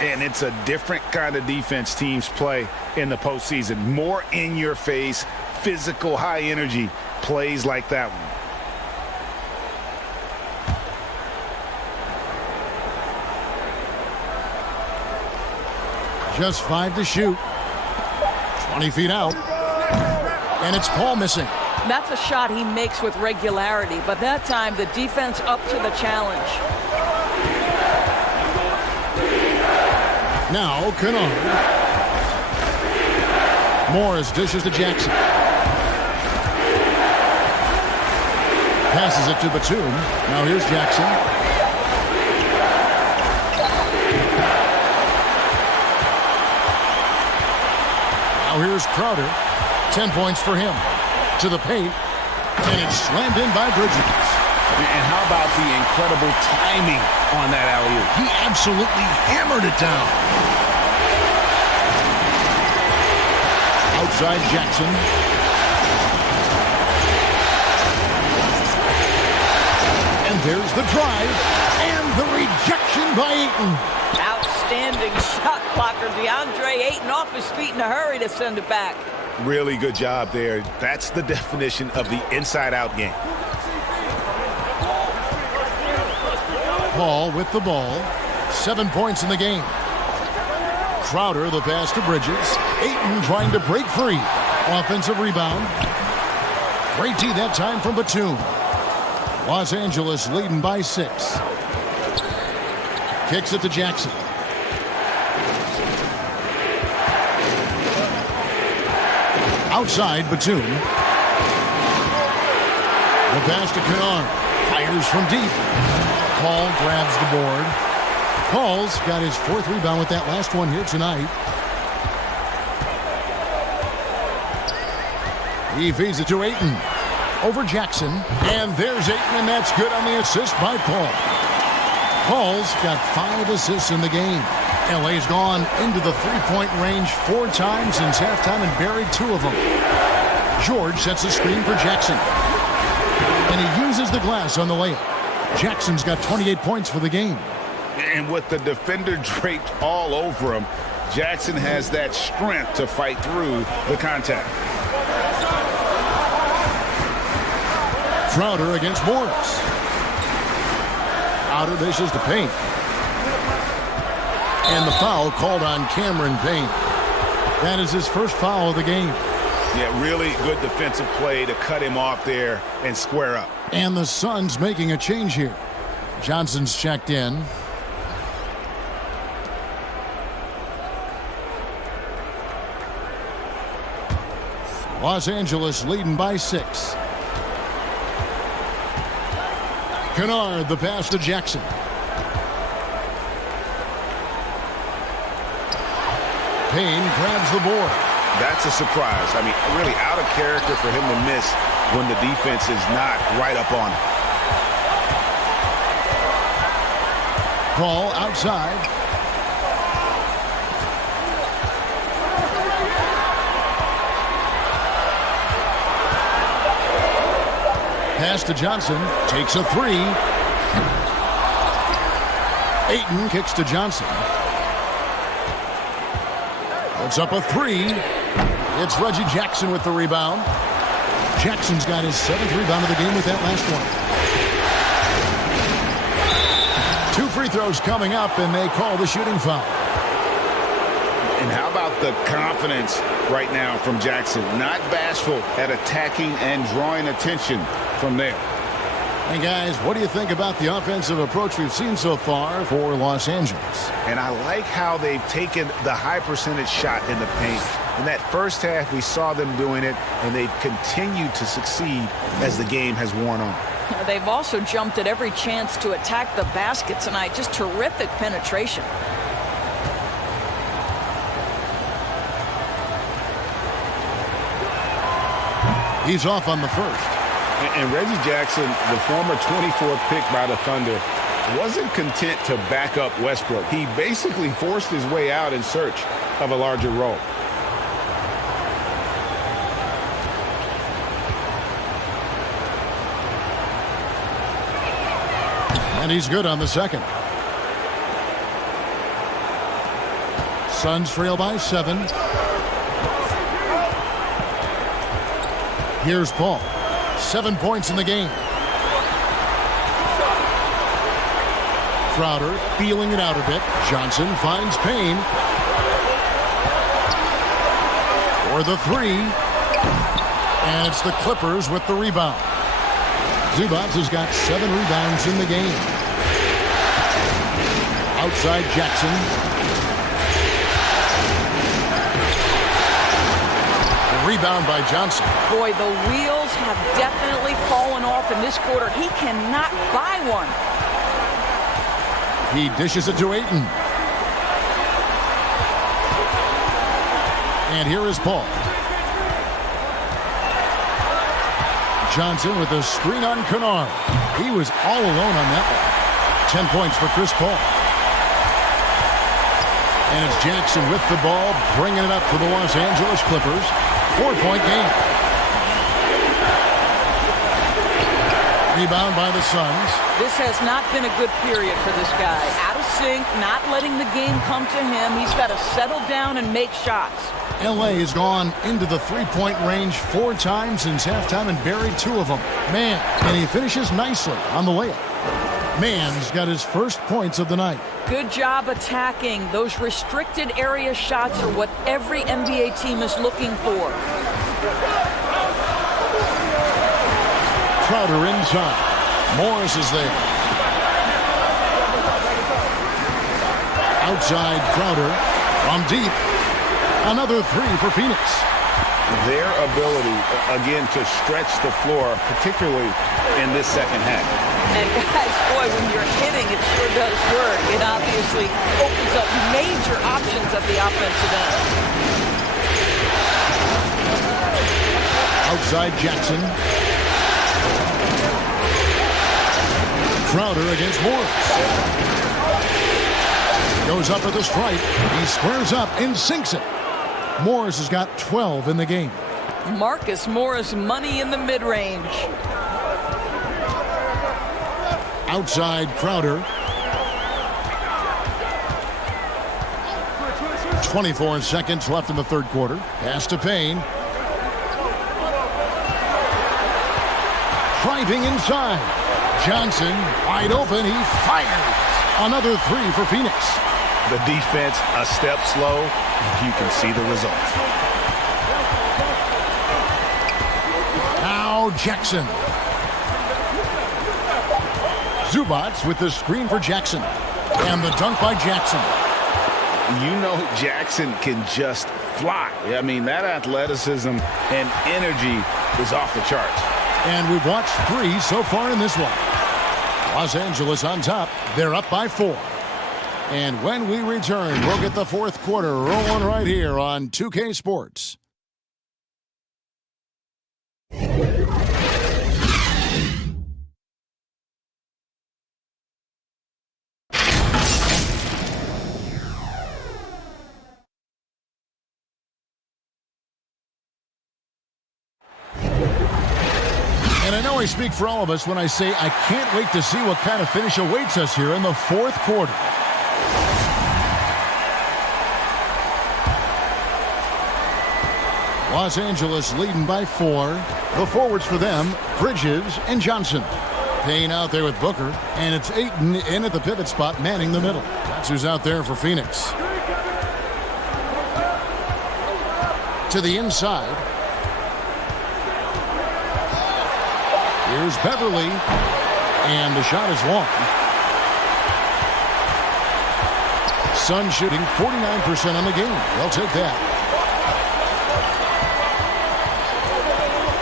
And it's a different kind of defense teams play in the postseason. More in your face, physical, high energy plays like that one. Just 5 to shoot. 20 feet out. And it's Paul missing. That's a shot he makes with regularity, but that time the defense up to the challenge. Now Kennard. Morris dishes to Jackson. Passes it to Batum. Now here's Jackson. Now here's Crowder. 10 points for him. To the paint. And it's slammed in by Bridges. And how about the incredible timing on that alley-oop? He absolutely hammered it down. Outside Jackson. there's the drive and the rejection by Ayton. Outstanding shot blocker. DeAndre Ayton off his feet in a hurry to send it back. Really good job there. That's the definition of the inside-out game. Paul with the ball. 7 points in the game. Crowder, the pass to Bridges. Ayton trying to break free. Offensive rebound. Great D that time from Batum. Los Angeles leading by 6. Kicks it to Jackson. Outside, Batum. The pass to Kennard. Fires from deep. Paul grabs the board. Paul's got his 4th rebound with that last one here tonight. He feeds it to Ayton. Over Jackson. And there's Ayton, and that's good on the assist by Paul. Paul's got 5 assists in the game. LA's gone into the three-point range 4 times since halftime and buried 2 of them. George sets a screen for Jackson. And he uses the glass on the layup. Jackson's got 28 points for the game. And with the defender draped all over him, Jackson has that strength to fight through the contact. Crowder against Morris. Outer dishes to Payne. And the foul called on Cameron Payne. That is his first foul of the game. Yeah, really good defensive play to cut him off there and square up. And the Suns making a change here. Johnson's checked in. Los Angeles leading by 6. Kennard, the pass to Jackson. Payne grabs the board. That's a surprise. I mean, really out of character for him to miss when the defense is not right up on him. Paul outside. Pass to Johnson. Takes a 3. Ayton kicks to Johnson. Puts up a 3. It's Reggie Jackson with the rebound. Jackson's got his 7th rebound of the game with that last one. 2 free throws coming up, and they call the shooting foul. And how about the confidence right now from Jackson? Not bashful at attacking and drawing attention from there. Hey, guys, what do you think about the offensive approach we've seen so far for Los Angeles? And I like how they've taken the high percentage shot in the paint. In that first half, we saw them doing it, and they've continued to succeed as the game has worn on. They've also jumped at every chance to attack the basket tonight. Just terrific penetration. He's off on the first. And Reggie Jackson, the former 24th pick by the Thunder, wasn't content to back up Westbrook. He basically forced his way out in search of a larger role. And he's good on the second. Suns trail by 7. Here's Paul. 7 points in the game. Crowder feeling it out a bit. Johnson finds Payne. For the 3. And it's the Clippers with the rebound. Zubac has got 7 rebounds in the game. Outside Jackson. Rebound by Johnson. Boy, the wheels have definitely fallen off in this quarter. He cannot buy one. He dishes it to Ayton. And here is Paul. Johnson with a screen on Kennard. He was all alone on that one. 10 points for Chris Paul. And it's Jackson with the ball, bringing it up for the Los Angeles Clippers. 4-point game. Rebound by the Suns. This has not been a good period for this guy. Out of sync, not letting the game come to him. He's got to settle down and make shots. LA has gone into the three-point range 4 times since halftime and buried 2 of them. Man, and he finishes nicely on the layup. Mann's got his first points of the night. Good job attacking. Those restricted area shots are what every NBA team is looking for. Crowder inside. Morris is there. Outside Crowder from deep. Another 3 for Phoenix. Their ability, again, to stretch the floor, particularly in this second half. And guys, boy, when you're hitting, it sure does work. It obviously opens up major options at the offensive end. Outside Jackson. Crowder against Morris. Goes up at the stripe. He squares up and sinks it. Morris has got 12 in the game. Marcus Morris, money in the mid-range. Outside Crowder. 24 seconds left in the third quarter. Pass to Payne. Driving inside. Johnson wide open. He fires. Another 3 for Phoenix. The defense a step slow, and you can see the results. Now Jackson. Zubats with the screen for Jackson. And the dunk by Jackson. You know Jackson can just fly. I mean, that athleticism and energy is off the charts. And we've watched 3 so far in this one. Los Angeles on top. They're up by 4. And when we return, we'll get the fourth quarter rolling right here on 2K Sports. And I know I speak for all of us when I say I can't wait to see what kind of finish awaits us here in the fourth quarter. Los Angeles leading by 4. The forwards for them, Bridges and Johnson. Payne out there with Booker, and it's Ayton in at the pivot spot, manning the middle. That's who's out there for Phoenix. To the inside. Here's Beverly, and the shot is long. Suns shooting 49% on the game. They'll take that.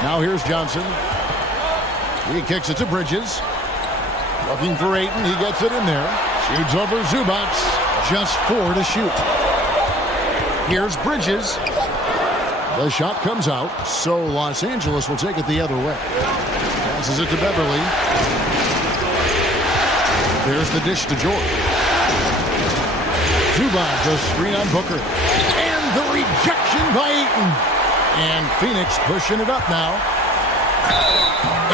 Now here's Johnson. He kicks it to Bridges. Looking for Ayton. He gets it in there. Shoots over Zubats. Just 4 to shoot. Here's Bridges. The shot comes out, so Los Angeles will take it the other way. Passes it to Beverly. There's the dish to George. Zubats, the screen on Booker. And the rejection by Ayton. And Phoenix pushing it up now.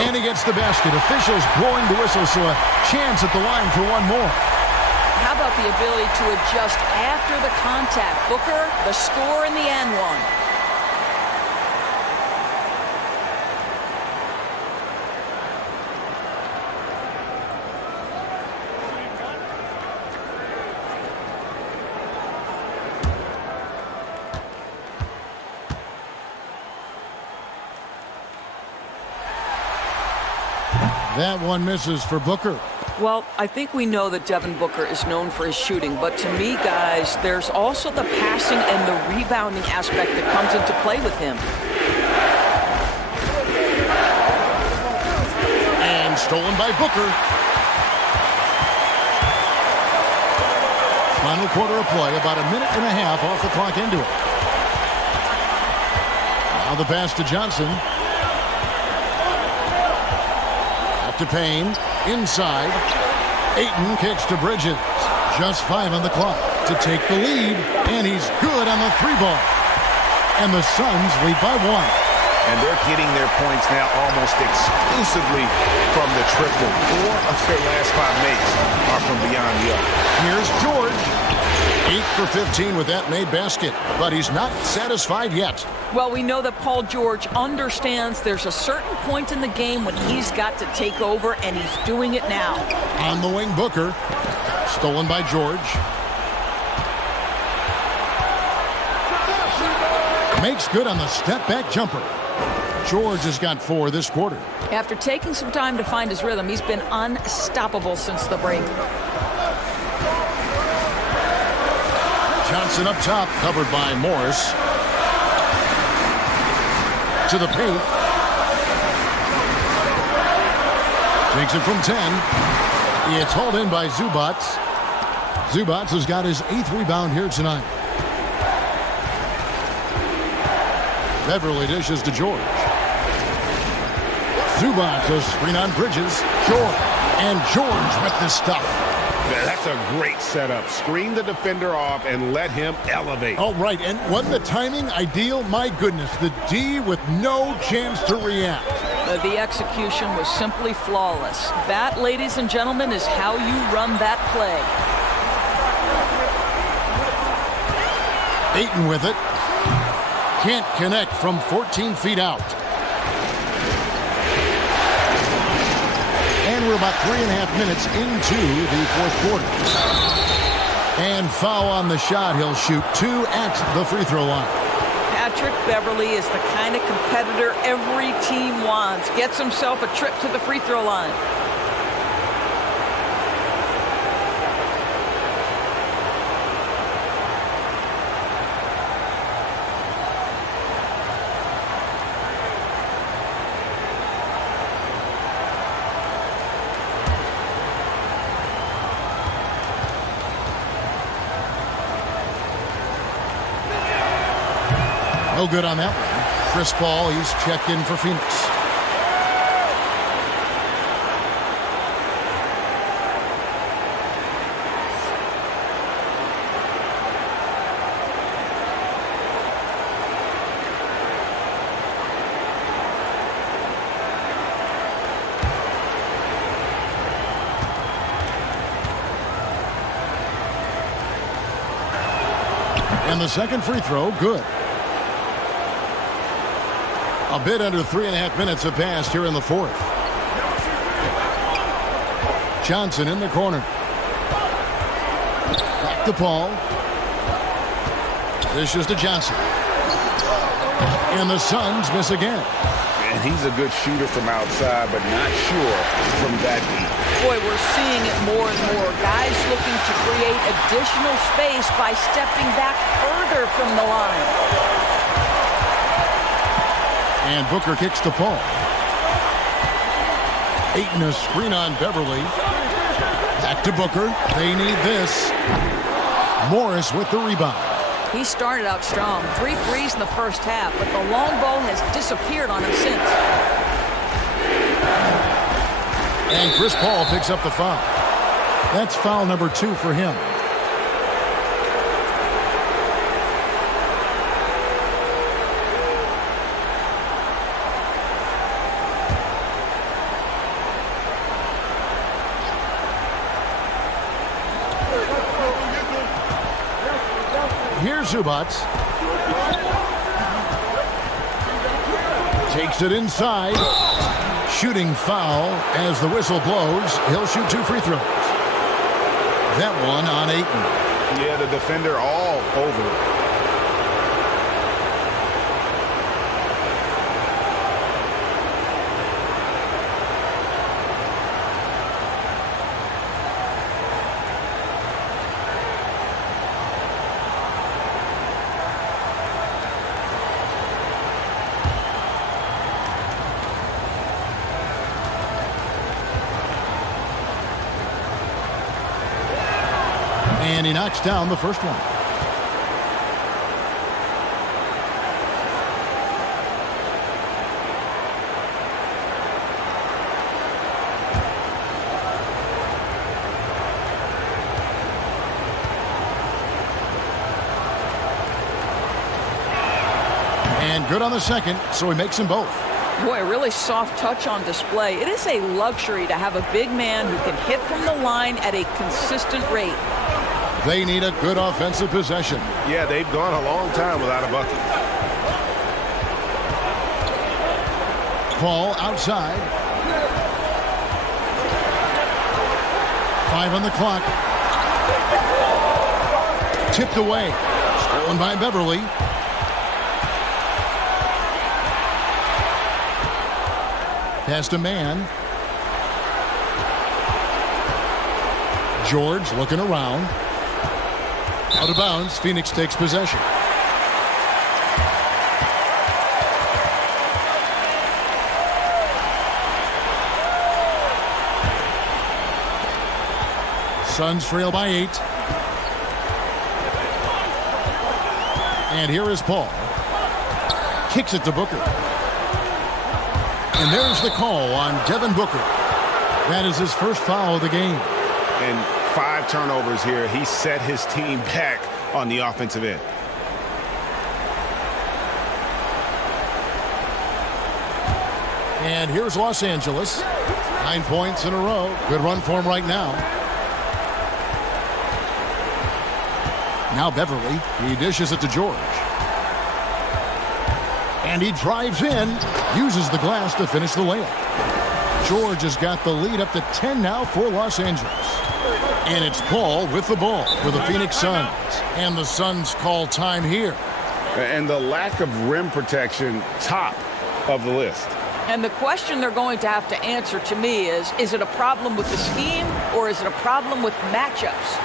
And he gets the basket. Officials blowing the whistle, so a chance at the line for one more. How about the ability to adjust after the contact? Booker, the score in the end one. That one misses for Booker. Well, I think we know that Devin Booker is known for his shooting, but to me, guys, there's also the passing and the rebounding aspect that comes into play with him. And stolen by Booker. Final quarter of play, about a minute and a half off the clock into it. Now the pass to Johnson. To Payne, inside. Ayton kicks to Bridges. Just 5 on the clock to take the lead, and he's good on the 3 ball. And the Suns lead by 1. And they're getting their points now almost exclusively from the triple. 4 of their last 5 makes are from beyond the arc. Here's George. 8 for 15 with that made basket, but he's not satisfied yet. Well, we know that Paul George understands there's a certain point in the game when he's got to take over, and he's doing it now. On the wing, Booker. Stolen by George. Makes good on the step-back jumper. George has got 4 this quarter. After taking some time to find his rhythm, he's been unstoppable since the break. Johnson up top, covered by Morris. To the paint. Takes it from 10. It's hauled in by Zubac. Zubac has got his 8th rebound here tonight. Beverly dishes to George. Zubac, a screen on Bridges. George. And George with the stuff. That's a great setup. Screen the defender off and let him elevate. All right, and wasn't the timing ideal? My goodness, the D with no chance to react. The execution was simply flawless. That, ladies and gentlemen, is how you run that play. Ayton with it. Can't connect from 14 feet out. And we're about 3.5 minutes into the 4th quarter. And foul on the shot. He'll shoot 2 at the free throw line. Patrick Beverly is the kind of competitor every team wants. Gets himself a trip to the free throw line. No good on that one. Chris Paul, he's checked in for Phoenix. And the second free throw, good. A bit under 3.5 minutes have passed here in the 4th. Johnson in the corner. Back to Paul. This is to Johnson. And the Suns miss again. And he's a good shooter from outside, but not sure from that deep. Boy, we're seeing it more and more. Guys looking to create additional space by stepping back further from the line. And Booker kicks to Paul. Ayton a screen on Beverly. Back to Booker. They need this. Morris with the rebound. He started out strong. 3 threes in the first half, but the long ball has disappeared on him since. And Chris Paul picks up the foul. That's foul number 2 for him. Here's Zubac. Takes it inside. Shooting foul as the whistle blows. He'll shoot 2 free throws. That one on Ayton. Yeah, the defender all over it. And he knocks down the first one. And And good on the second, so he makes them both. Boy, a really soft touch on display. It is a luxury to have a big man who can hit from the line at a consistent rate. They need a good offensive possession. Yeah, they've gone a long time without a bucket. Paul outside. 5 on the clock. Tipped away. Stolen by Beverly. Past a man. George looking around. Out of bounds. Phoenix takes possession. Suns trail by 8. And here is Paul. Kicks it to Booker. And there's the call on Devin Booker. That is his first foul of the game. And 5 turnovers here. He set his team back on the offensive end. And here's Los Angeles. 9 points in a row. Good run for him right now. Now Beverly. He dishes it to George. And he drives in. Uses the glass to finish the layup. George has got the lead up to 10 now for Los Angeles. And it's Paul with the ball for the Phoenix Suns. And the Suns call time here. And the lack of rim protection, top of the list. And the question they're going to have to answer to me is it a problem with the scheme or is it a problem with matchups?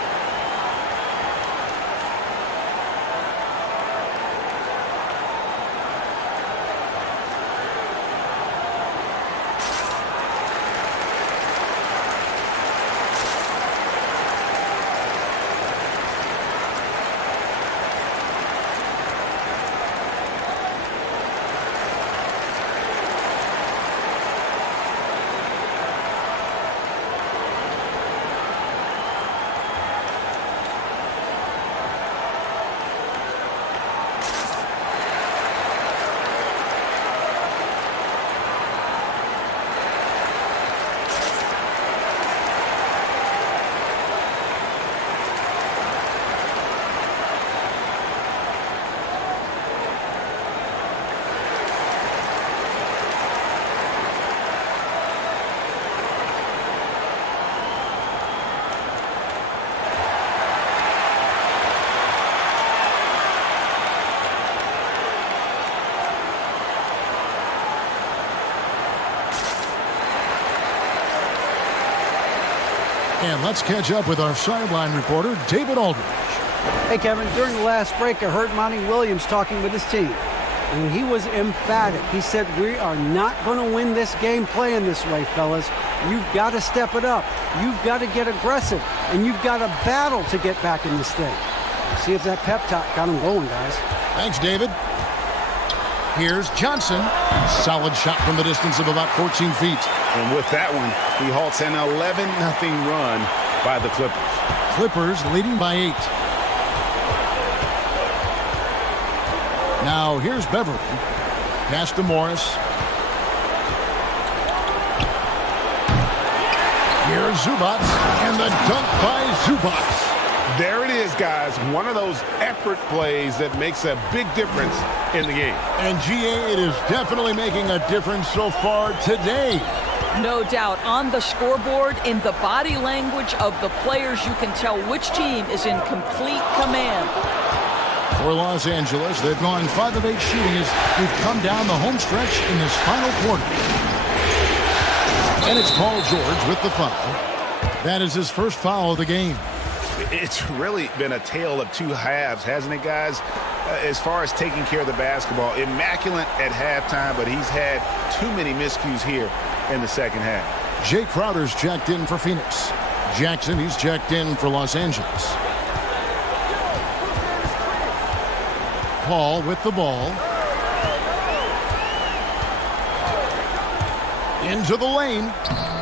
And let's catch up with our sideline reporter, David Aldridge. Hey, Kevin, during the last break, I heard Monty Williams talking with his team. And he was emphatic. He said, we are not going to win this game playing this way, fellas. You've got to step it up. You've got to get aggressive. And you've got to battle to get back in this thing. See if that pep talk got him going, guys. Thanks, David. Here's Johnson. Solid shot from the distance of about 14 feet. And with that one, he halts an 11-0 run by the Clippers. Clippers leading by 8. Now here's Beverly. Pass to Morris. Here's Zubac. And the dunk by Zubac. There it is, guys. One of those effort plays that makes a big difference in the game. And GA, it is definitely making a difference so far today. No doubt. On the scoreboard, in the body language of the players, you can tell which team is in complete command. For Los Angeles, they've gone 5 of 8 shooting as we've come down the home stretch in this final quarter. And it's Paul George with the foul. That is his first foul of the game. It's really been a tale of 2 halves, hasn't it, guys? As far as taking care of the basketball, immaculate at halftime, but he's had too many miscues here in the second half. Jay Crowder's checked in for Phoenix. Jackson, he's checked in for Los Angeles. Paul with the ball. Into the lane.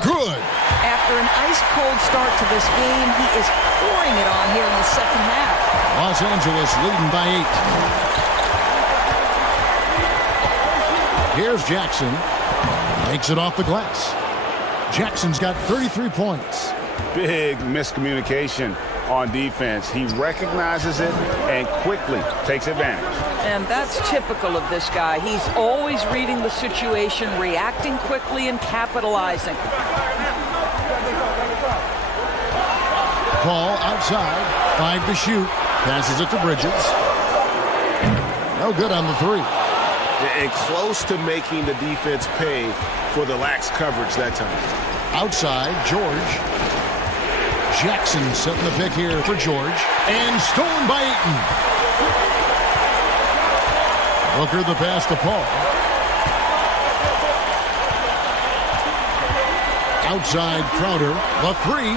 Good. After an ice-cold start to this game, he is pouring it on here in the second half. Los Angeles leading by Here's Jackson. Makes it off the glass. Jackson's got 33 points. Big miscommunication on defense. He recognizes it and quickly takes advantage. And that's typical of this guy. He's always reading the situation, reacting quickly, and capitalizing. Paul outside. 5 to shoot. Passes it to Bridges. No good on the 3. And close to making the defense pay for the lax coverage that time. Outside, George. Jackson setting the pick here for George. And stolen by Ayton. Booker the pass to Paul. Outside, Crowder. The 3.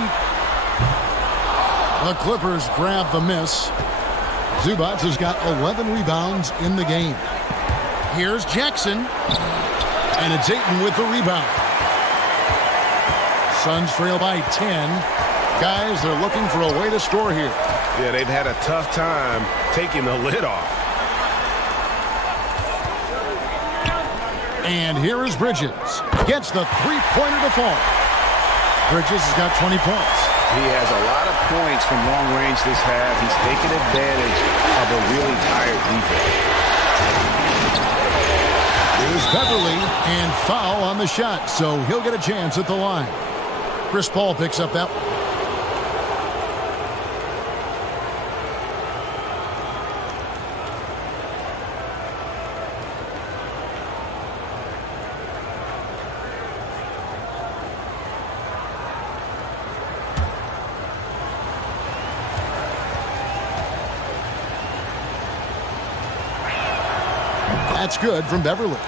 The Clippers grab the miss. Zubac has got 11 rebounds in the game. Here's Jackson. And it's Ayton with the rebound. Suns trail by 10. Guys, they're looking for a way to score here. Yeah, they've had a tough time taking the lid off. And here is Bridges. Gets the three-pointer to fall. Bridges has got 20 points. He has a lot of points from long range this half. He's taken advantage of a really tired defense. Here's Beverly, and foul on the shot, so he'll get a chance at the line. Chris Paul picks up that one. That's good from Beverly.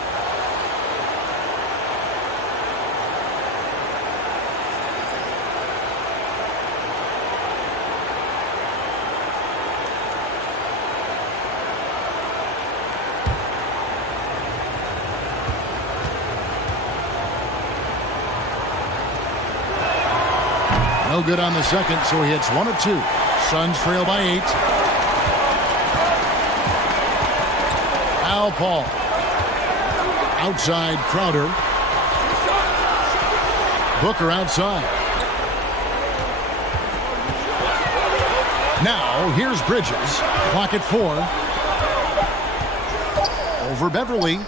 No good on the second, so he hits 1 of 2. Suns trail by 8. Al Paul. Outside, Crowder. Booker outside. Now, here's Bridges. Clock at 4. Over Beverly.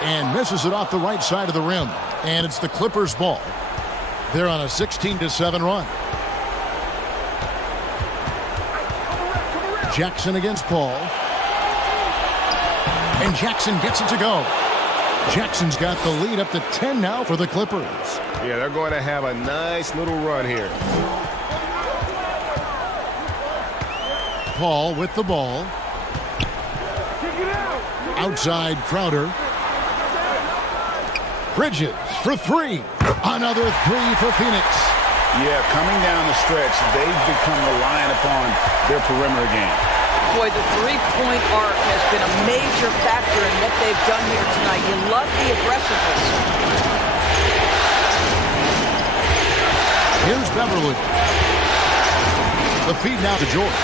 And misses it off the right side of the rim. And it's the Clippers' ball. They're on a 16-7 run. Jackson against Paul. And Jackson gets it to go. Jackson's got the lead up to 10 now for the Clippers. Yeah, they're going to have a nice little run here. Paul with the ball. Outside, Crowder. Bridges for 3. Another 3 for Phoenix. Yeah, coming down the stretch, they've become reliant upon their perimeter game. Boy, the three-point arc has been a major factor in what they've done here tonight. You love the aggressiveness. Here's Beverly. The feed now to George.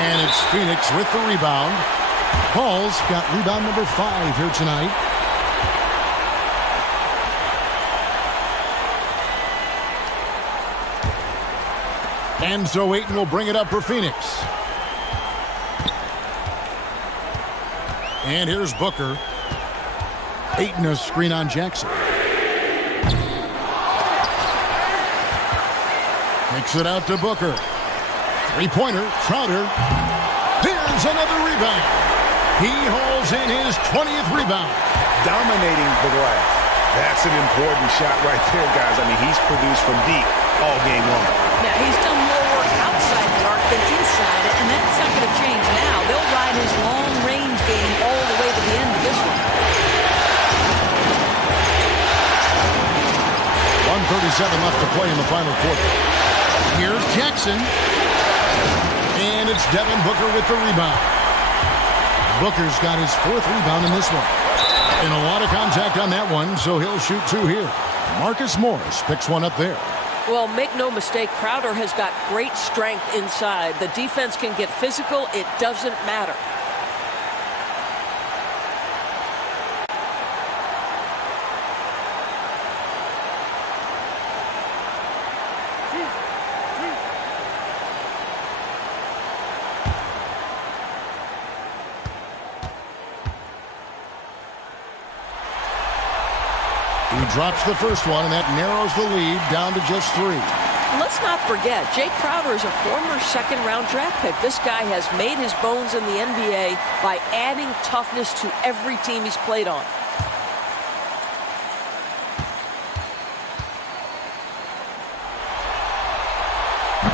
And it's Phoenix with the rebound. Paul's got rebound number 5 here tonight. And so Ayton will bring it up for Phoenix. And here's Booker. Ayton a screen on Jackson. Kicks it out to Booker. Three-pointer, Crowder. Here's another rebound. He hauls in his 20th rebound. Dominating the glass. That's an important shot right there, guys. I mean, he's produced from deep all game long. Yeah, he's done more work outside the arc than inside it, and that's not going to change now. They'll ride his long-range game all the way to the end of this one. 1:37 left to play in the final quarter. Here's Jackson. And it's Devin Booker with the rebound. Booker's got his 4th rebound in this one. And a lot of contact on that one, so he'll shoot 2 here. Marcus Morris picks one up there. Well, make no mistake, Crowder has got great strength inside. The defense can get physical. It doesn't matter. He drops the first one, and that narrows the lead down to just 3. Let's not forget, Jay Crowder is a former second-round draft pick. This guy has made his bones in the NBA by adding toughness to every team he's played on.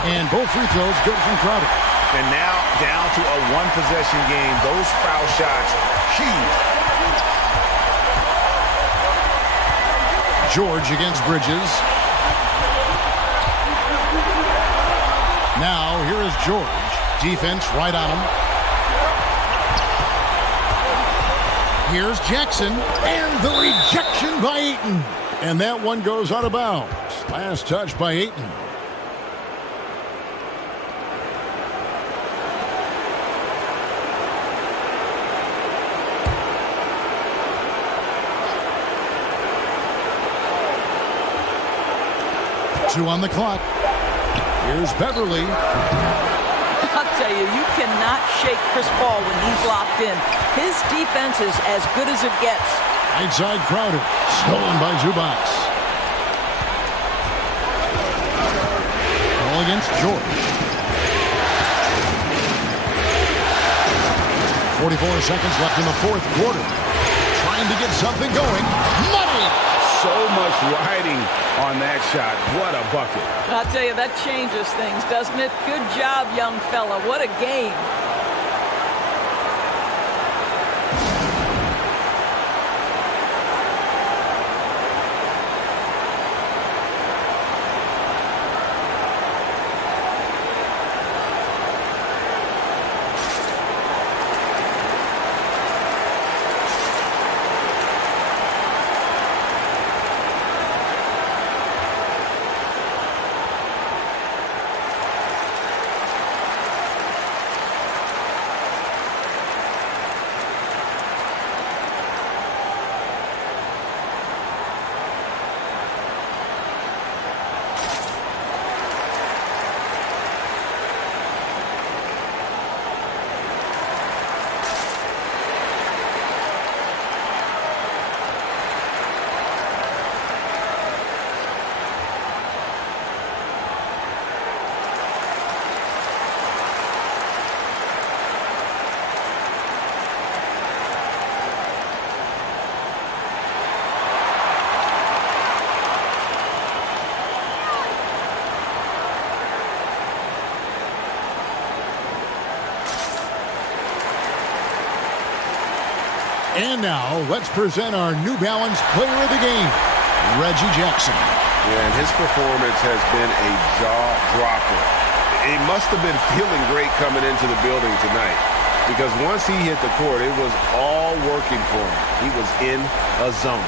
And both free throws good from Crowder. And now down to a one-possession game. Those foul shots, huge. George against Bridges. Now, here is George. Defense right on him. Here's Jackson. And the rejection by Ayton. And that one goes out of bounds. Last touch by Ayton. Two on the clock. Here's Beverly. I'll tell you, you cannot shake Chris Paul when he's locked in. His defense is as good as it gets. Inside Crowder. Stolen by Zubac. Ball against George. 44 seconds left in the fourth quarter. Trying to get something going. Money! So much riding on that shot. What a bucket. I'll tell you, that changes things, doesn't it? Good job, young fella. What a game. And now, let's present our New Balance Player of the Game, Reggie Jackson. Yeah, and his performance has been a jaw-dropper. He must have been feeling great coming into the building tonight because once he hit the court, it was all working for him. He was in a zone.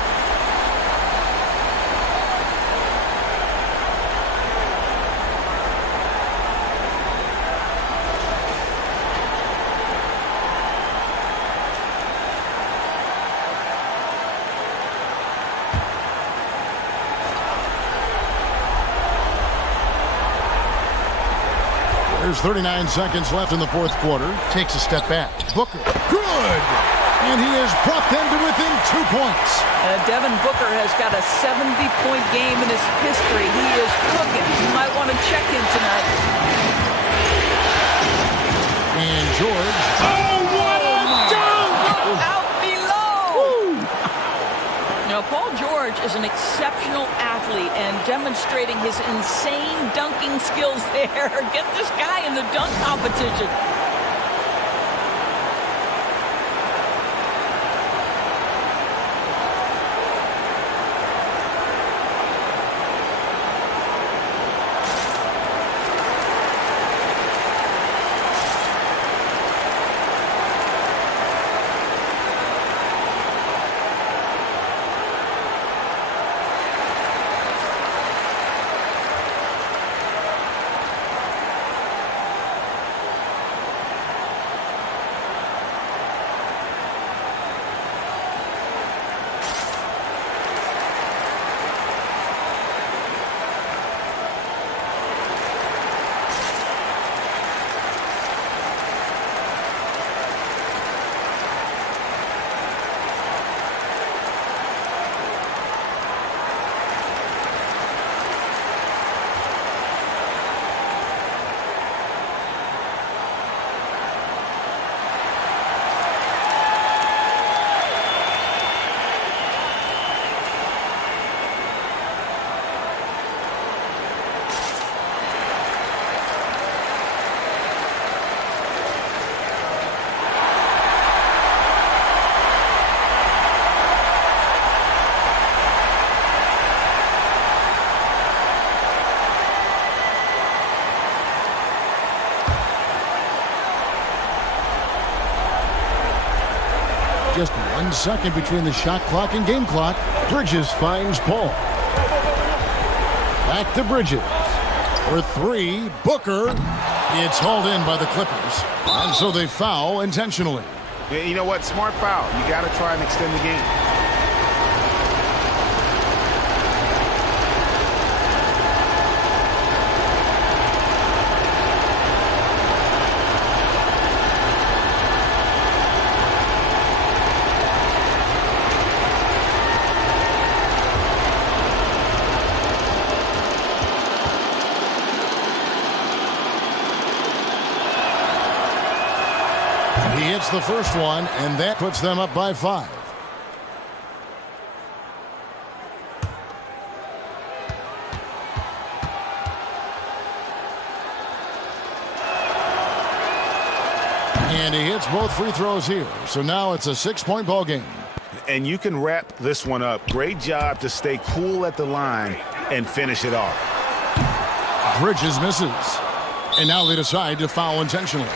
There's 39 seconds left in the fourth quarter. Takes a step back. Booker. Good! And he has brought them to within 2 points. Devin Booker has got a 70-point game in his history. He is cooking. You might want to check him tonight. And George. Oh, what a dunk! Out below! Now, Paul George is an exceptional athlete and demonstrating his insane dunking skills there. Get this guy in the dunk competition. just 1 second between the shot clock and game clock. Bridges finds Paul. Back to Bridges. For three, Booker. It's hauled in by the Clippers. And so they foul intentionally. Yeah, you know what? Smart foul. You got to try and extend the game. He hits the first one, and that puts them up by 5. And he hits both free throws here. So now it's a 6-point ball game. And you can wrap this one up. Great job to stay cool at the line and finish it off. Bridges misses. And now they decide to foul intentionally.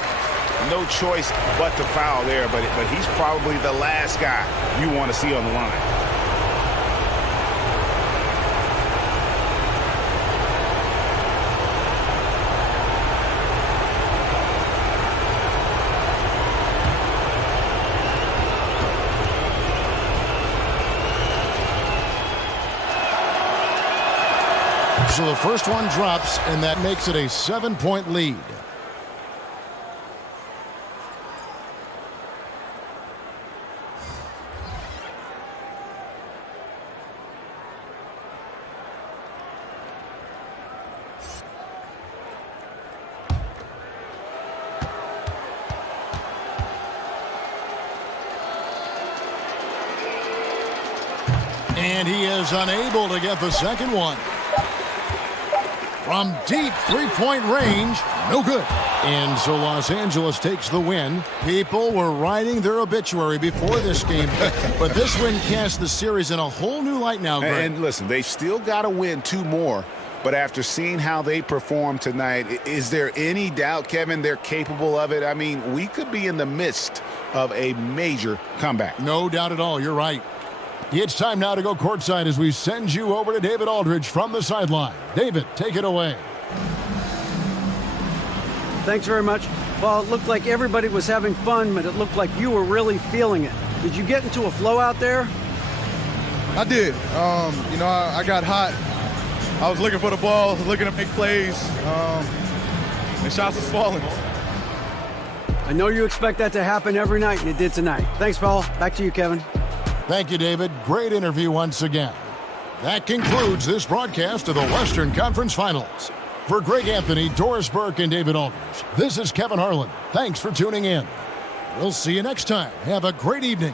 No choice but to foul there, but he's probably the last guy you want to see on the line. So the first one drops, and that makes it a 7-point lead. And he is unable to get the second one. From deep three-point range, no good. And so Los Angeles takes the win. People were writing their obituary before this game, but this win casts the series in a whole new light now, Greg. And listen, they've still got to win 2 more, but after seeing how they performed tonight, is there any doubt, Kevin, they're capable of it? I mean, we could be in the midst of a major comeback. No doubt at all, you're right. It's time now to go courtside as we send you over to David Aldridge from the sideline. David, take it away. Thanks very much. Well, it looked like everybody was having fun, but it looked like you were really feeling it. Did you get into a flow out there? I did. I got hot. I was looking for the ball, looking to make plays, and shots was falling. I know you expect that to happen every night, and it did tonight. Thanks, Paul. Back to you, Kevin. Thank you, David. Great interview once again. That concludes this broadcast of the Western Conference Finals. For Greg Anthony, Doris Burke, and David Aldridge, this is Kevin Harlan. Thanks for tuning in. We'll see you next time. Have a great evening.